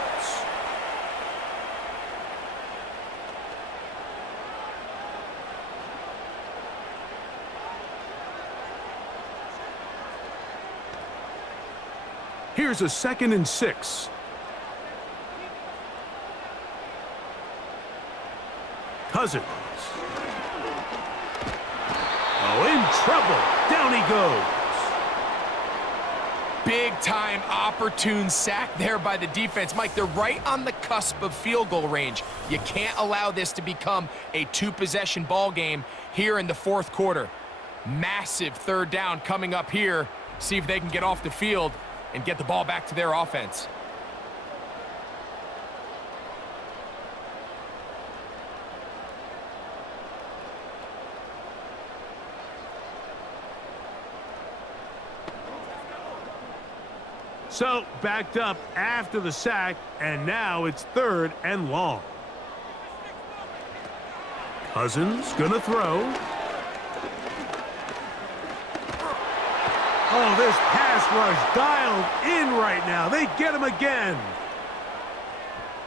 Here's a 2nd and 6. Cousins. Oh, in trouble. Down he goes. Big-time opportune sack there by the defense. Mike, they're right on the cusp of field goal range. You can't allow this to become a 2-possession ball game here in the fourth quarter. Massive third down coming up here. See if they can get off the field and get the ball back to their offense. So, backed up after the sack, and now it's 3rd and long. Cousins gonna throw. Oh, this pass rush dialed in right now. They get him again.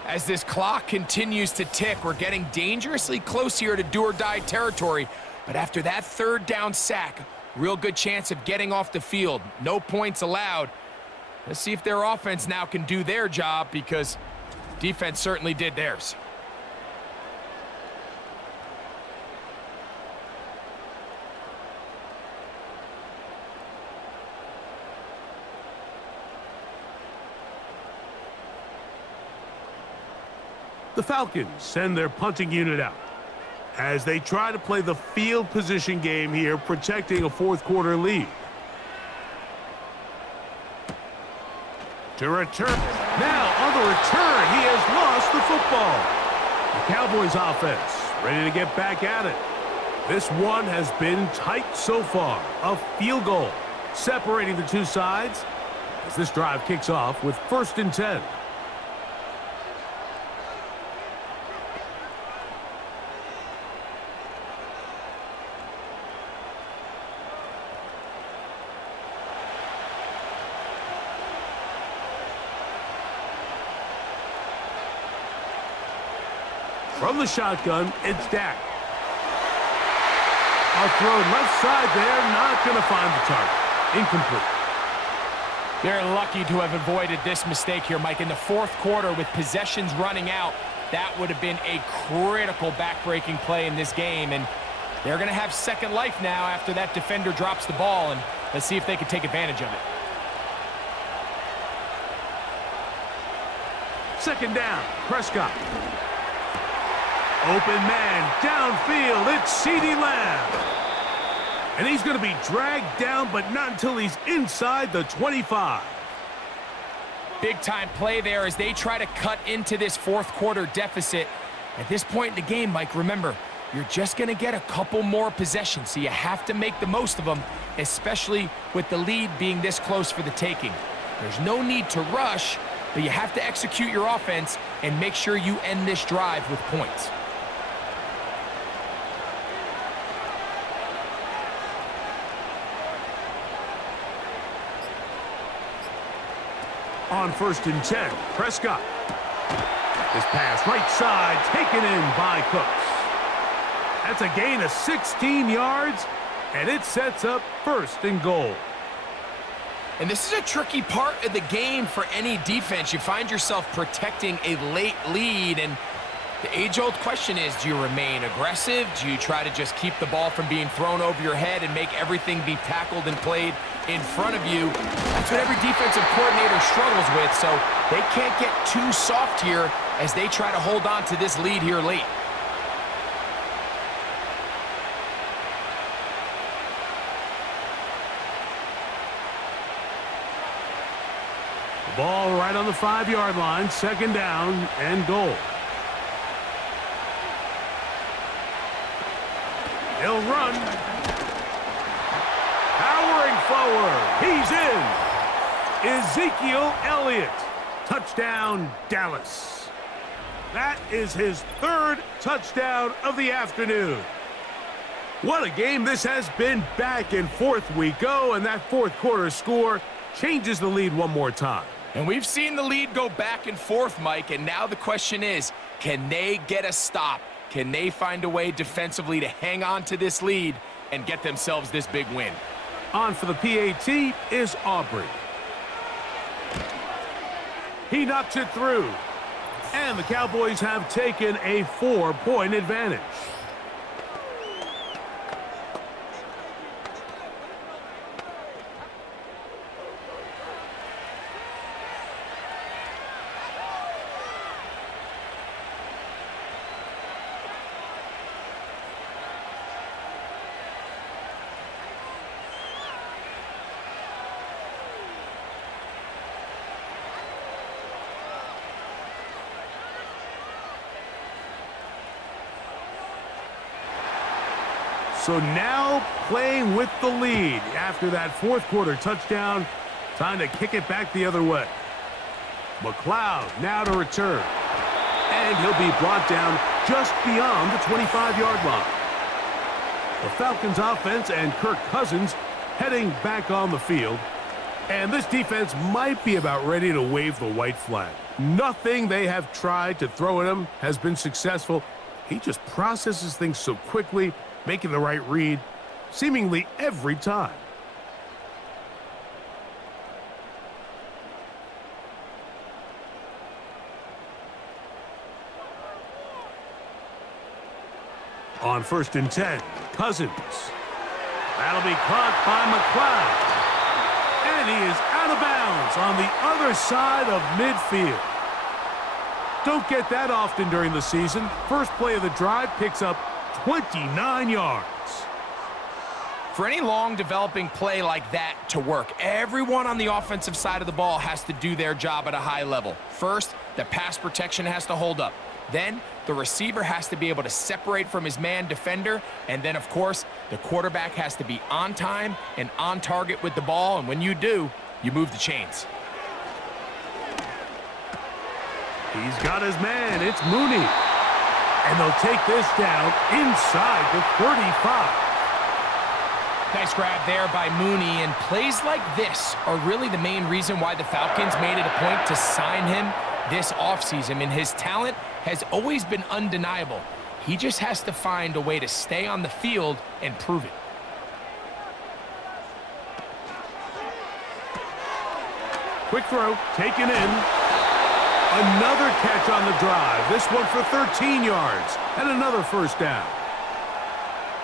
As this clock continues to tick, we're getting dangerously close here to do-or-die territory. But after that third down sack, real good chance of getting off the field. No points allowed. Let's see if their offense now can do their job, because defense certainly did theirs. The Falcons send their punting unit out as they try to play the field position game here, protecting a fourth quarter lead. To return. Now, on the return, he has lost the football. The Cowboys offense ready to get back at it. This one has been tight so far. A field goal separating the two sides as this drive kicks off with 1st and 10. From the shotgun, it's Dak. A throw left side there, not going to find the target. Incomplete. They're lucky to have avoided this mistake here, Mike. In the fourth quarter, with possessions running out, that would have been a critical back-breaking play in this game. And they're going to have second life now after that defender drops the ball. And let's see if they can take advantage of it. 2nd down, Prescott. Open man, downfield, it's CeeDee Lamb. And he's going to be dragged down, but not until he's inside the 25. Big-time play there as they try to cut into this fourth quarter deficit. At this point in the game, Mike, remember, you're just going to get a couple more possessions, so you have to make the most of them, especially with the lead being this close for the taking. There's no need to rush, but you have to execute your offense and make sure you end this drive with points. On 1st and 10, Prescott. His pass right side taken in by Cooks. That's a gain of 16 yards, and it sets up 1st and goal. And this is a tricky part of the game for any defense. You find yourself protecting a late lead, and the age-old question is, do you remain aggressive? Do you try to just keep the ball from being thrown over your head and make everything be tackled and played in front of you? That's what every defensive coordinator struggles with, so they can't get too soft here as they try to hold on to this lead here late. Ball right on the 5-yard line, 2nd down and goal. He'll run. Powering forward. He's in. Ezekiel Elliott. Touchdown, Dallas. That is his 3rd touchdown of the afternoon. What a game this has been. Back and forth we go, and that fourth quarter score changes the lead one more time. And we've seen the lead go back and forth, Mike, and now the question is, can they get a stop? Can they find a way defensively to hang on to this lead and get themselves this big win? On for the PAT is Aubrey. He knocks it through. And the Cowboys have taken a 4-point advantage. So now playing with the lead after that fourth quarter touchdown. Time to kick it back the other way. McLeod now to return. And he'll be brought down just beyond the 25-yard line. The Falcons offense and Kirk Cousins heading back on the field. And this defense might be about ready to wave the white flag. Nothing they have tried to throw at him has been successful. He just processes things so quickly, making the right read seemingly every time. On 1st and 10, Cousins. That'll be caught by McLeod. And he is out of bounds on the other side of midfield. Don't get that often during the season. First play of the drive picks up 29 yards. For any long developing play like that to work, everyone on the offensive side of the ball has to do their job at a high level. First, the pass protection has to hold up. Then, the receiver has to be able to separate from his man defender. And then, of course, the quarterback has to be on time and on target with the ball. And when you do, you move the chains. He's got his man. It's Mooney. And they'll take this down inside the 35. Nice grab there by Mooney, and plays like this are really the main reason why the Falcons made it a point to sign him this offseason. I mean, his talent has always been undeniable. He just has to find a way to stay on the field and prove it. Quick throw, taken in. Another catch on the drive. This one for 13 yards and another first down.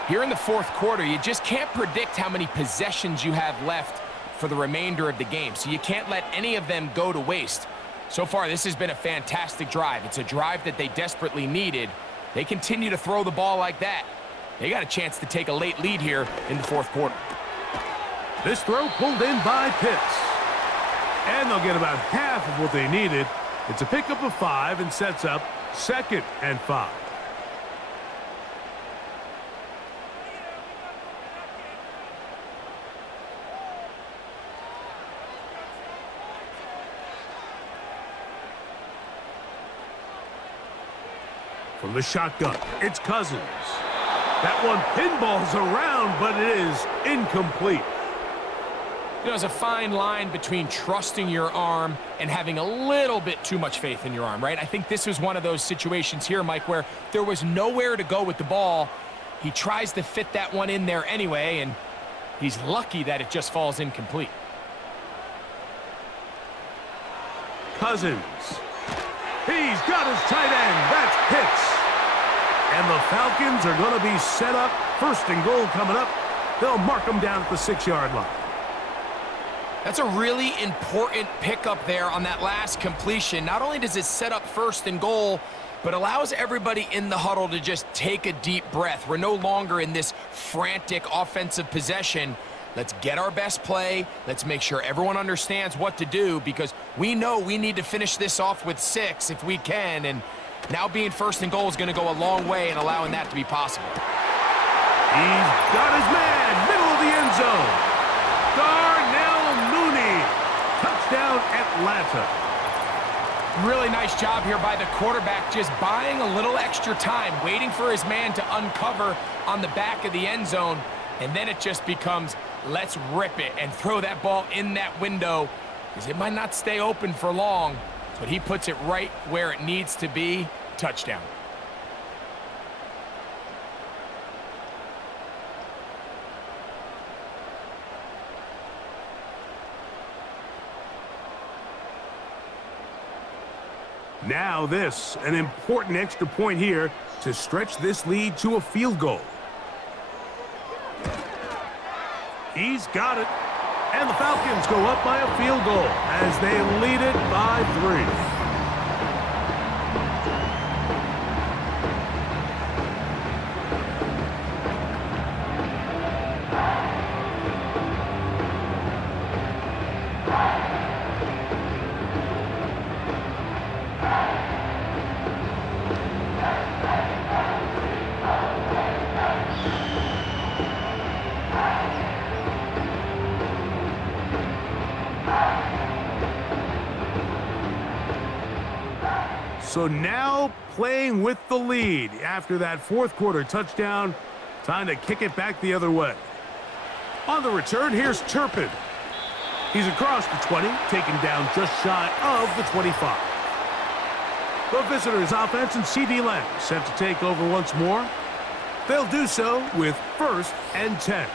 Here in the fourth quarter, you just can't predict how many possessions you have left for the remainder of the game, so you can't let any of them go to waste. So far, this has been a fantastic drive. It's a drive that they desperately needed. They continue to throw the ball like that. They got a chance to take a late lead here in the fourth quarter. This throw pulled in by Pitts. And they'll get about half of what they needed. It's a pickup of 5 and sets up 2nd and 5. From the shotgun, it's Cousins. That one pinballs around, but it is incomplete. You know, there's a fine line between trusting your arm and having a little bit too much faith in your arm, right? I think this was one of those situations here, Mike, where there was nowhere to go with the ball. He tries to fit that one in there anyway, and he's lucky that it just falls incomplete. Cousins. He's got his tight end. That's Pitts. And the Falcons are going to be set up. 1st and goal coming up. They'll mark them down at the 6-yard line. That's a really important pickup there on that last completion. Not only does it set up 1st and goal, but allows everybody in the huddle to just take a deep breath. We're no longer in this frantic offensive possession. Let's get our best play. Let's make sure everyone understands what to do, because we know we need to finish this off with 6 if we can. And now being 1st and goal is going to go a long way in allowing that to be possible. He's got his man, middle of the end zone. Darnell Mooney, touchdown Atlanta. Really nice job here by the quarterback, just buying a little extra time, waiting for his man to uncover on the back of the end zone, and then it just becomes, let's rip it and throw that ball in that window, because it might not stay open for long, but he puts it right where it needs to be. Touchdown. Now this, an important extra point here to stretch this lead to a field goal. He's got it. And the Falcons go up by a field goal as they lead it by 3. So now playing with the lead after that 4th quarter touchdown. Time to kick it back the other way. On the return, here's Turpin. He's across the 20, taken down just shy of the 25. The visitors' offense and CD Lamb set to take over once more. They'll do so with 1st and 10.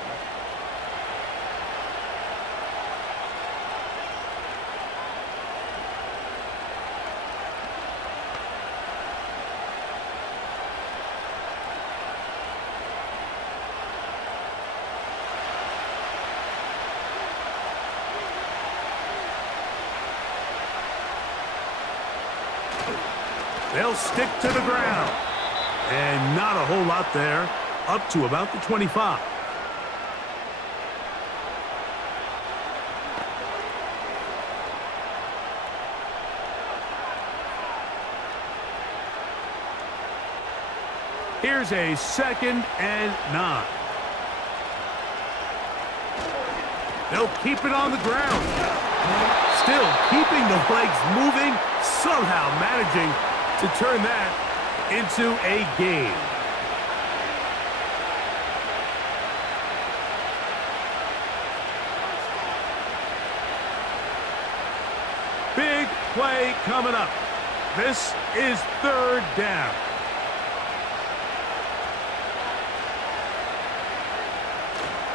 They'll stick to the ground. And not a whole lot there. Up to about the 25. Here's a 2nd and 9. They'll keep it on the ground. Still keeping the legs moving, somehow managing to turn that into a game. Big play coming up. This is 3rd down.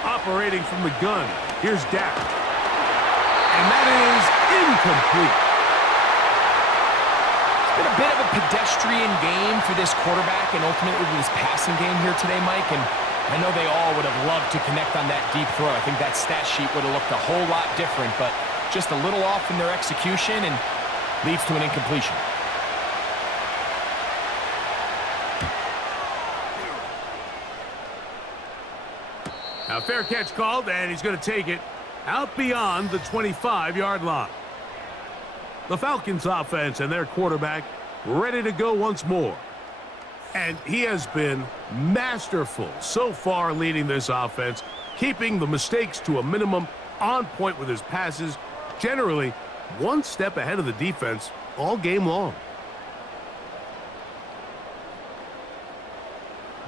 Operating from the gun, here's Dak. And that is incomplete. It's been a bit of a pedestrian game for this quarterback and ultimately this passing game here today, Mike. And I know they all would have loved to connect on that deep throw. I think that stat sheet would have looked a whole lot different, but just a little off in their execution and leads to an incompletion. Now, fair catch called, and he's going to take it out beyond the 25-yard line. The Falcons offense and their quarterback ready to go once more. And he has been masterful so far leading this offense, keeping the mistakes to a minimum, on point with his passes, generally one step ahead of the defense all game long.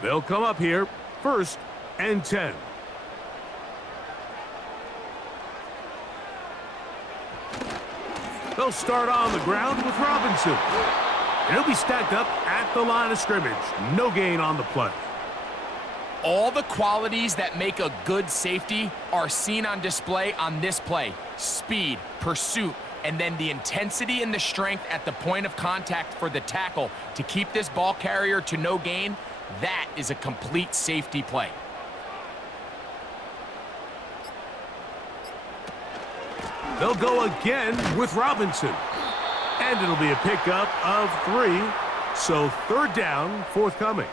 They'll come up here, 1st and 10. They'll start on the ground with Robinson. And he'll be stacked up at the line of scrimmage. No gain on the play. All the qualities that make a good safety are seen on display on this play. Speed, pursuit, and then the intensity and the strength at the point of contact for the tackle to keep this ball carrier to no gain. That is a complete safety play. They'll go again with Robinson. And it'll be a pickup of 3. So 3rd down forthcoming.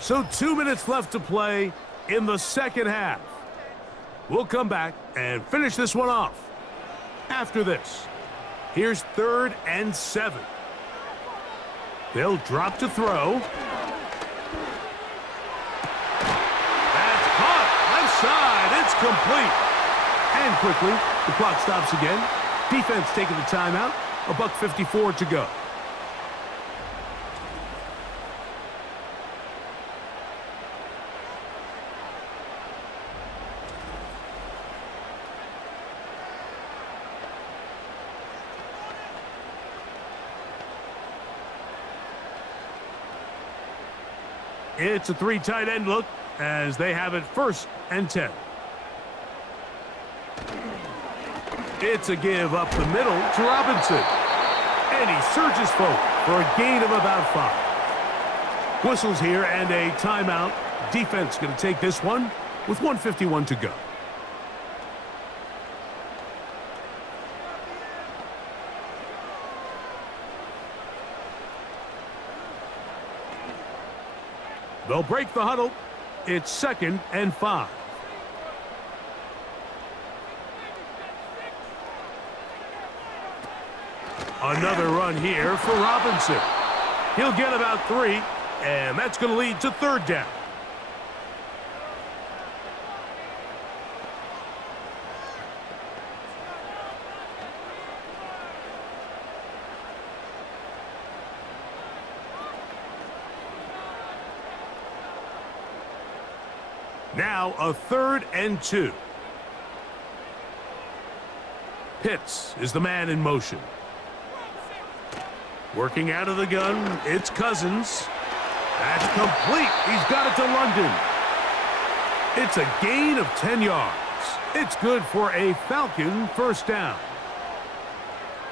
So 2 minutes left to play in the second half. We'll come back and finish this one off. After this, here's 3rd and 7. They'll drop to throw. That's caught. Left side. It's complete. And quickly, the clock stops again. Defense taking the timeout. $1:54 to go. It's a 3 tight end look as they have it 1st and 10. It's a give up the middle to Robinson. And he surges forward for a gain of about 5. Whistles here and a timeout. Defense going to take this one with 1:51 to go. They'll break the huddle. It's 2nd and 5. Another run here for Robinson. He'll get about 3, and that's going to lead to 3rd down. Now a 3rd and 2. Pitts is the man in motion. Working out of the gun, it's Cousins. That's complete. He's got it to London. It's a gain of 10 yards. It's good for a Falcon 1st down.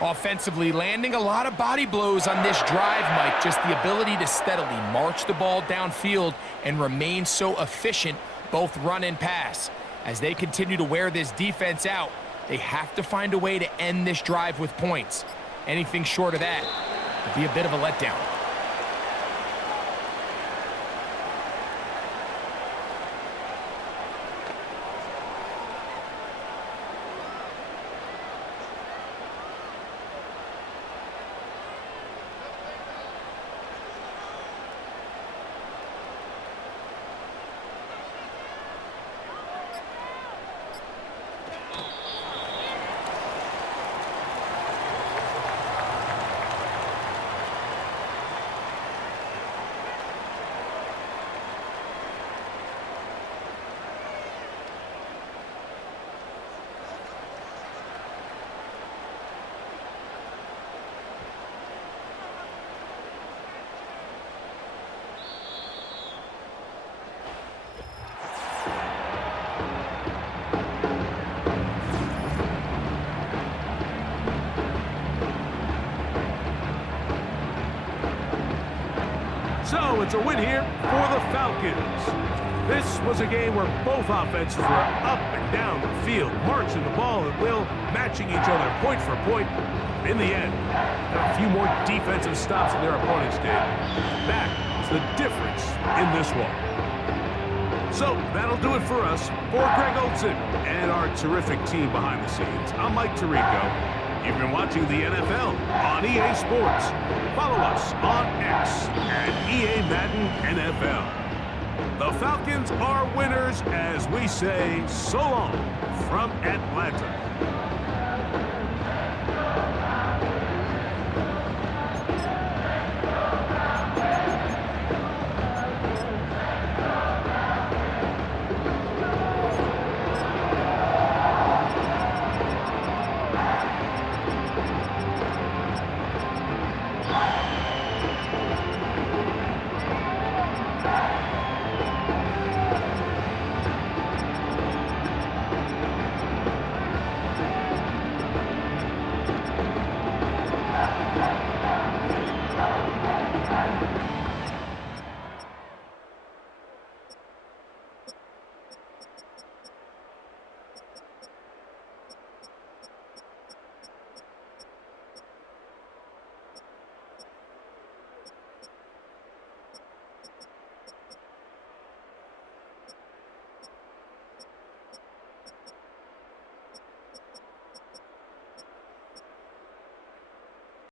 Offensively, landing a lot of body blows on this drive, Mike. Just the ability to steadily march the ball downfield and remain so efficient, both run and pass. As they continue to wear this defense out, they have to find a way to end this drive with points. Anything short of that would be a bit of a letdown. So it's a win here for the Falcons. This was a game where both offenses were up and down the field, marching the ball at will, matching each other point for point. In the end, a few more defensive stops than their opponents did. That is the difference in this one. So, that'll do it for us. For Greg Olson and our terrific team behind the scenes, I'm Mike Tirico. You've been watching the NFL on EA Sports. Follow us on X at EA Madden NFL. The Falcons are winners as we say so long from Atlanta.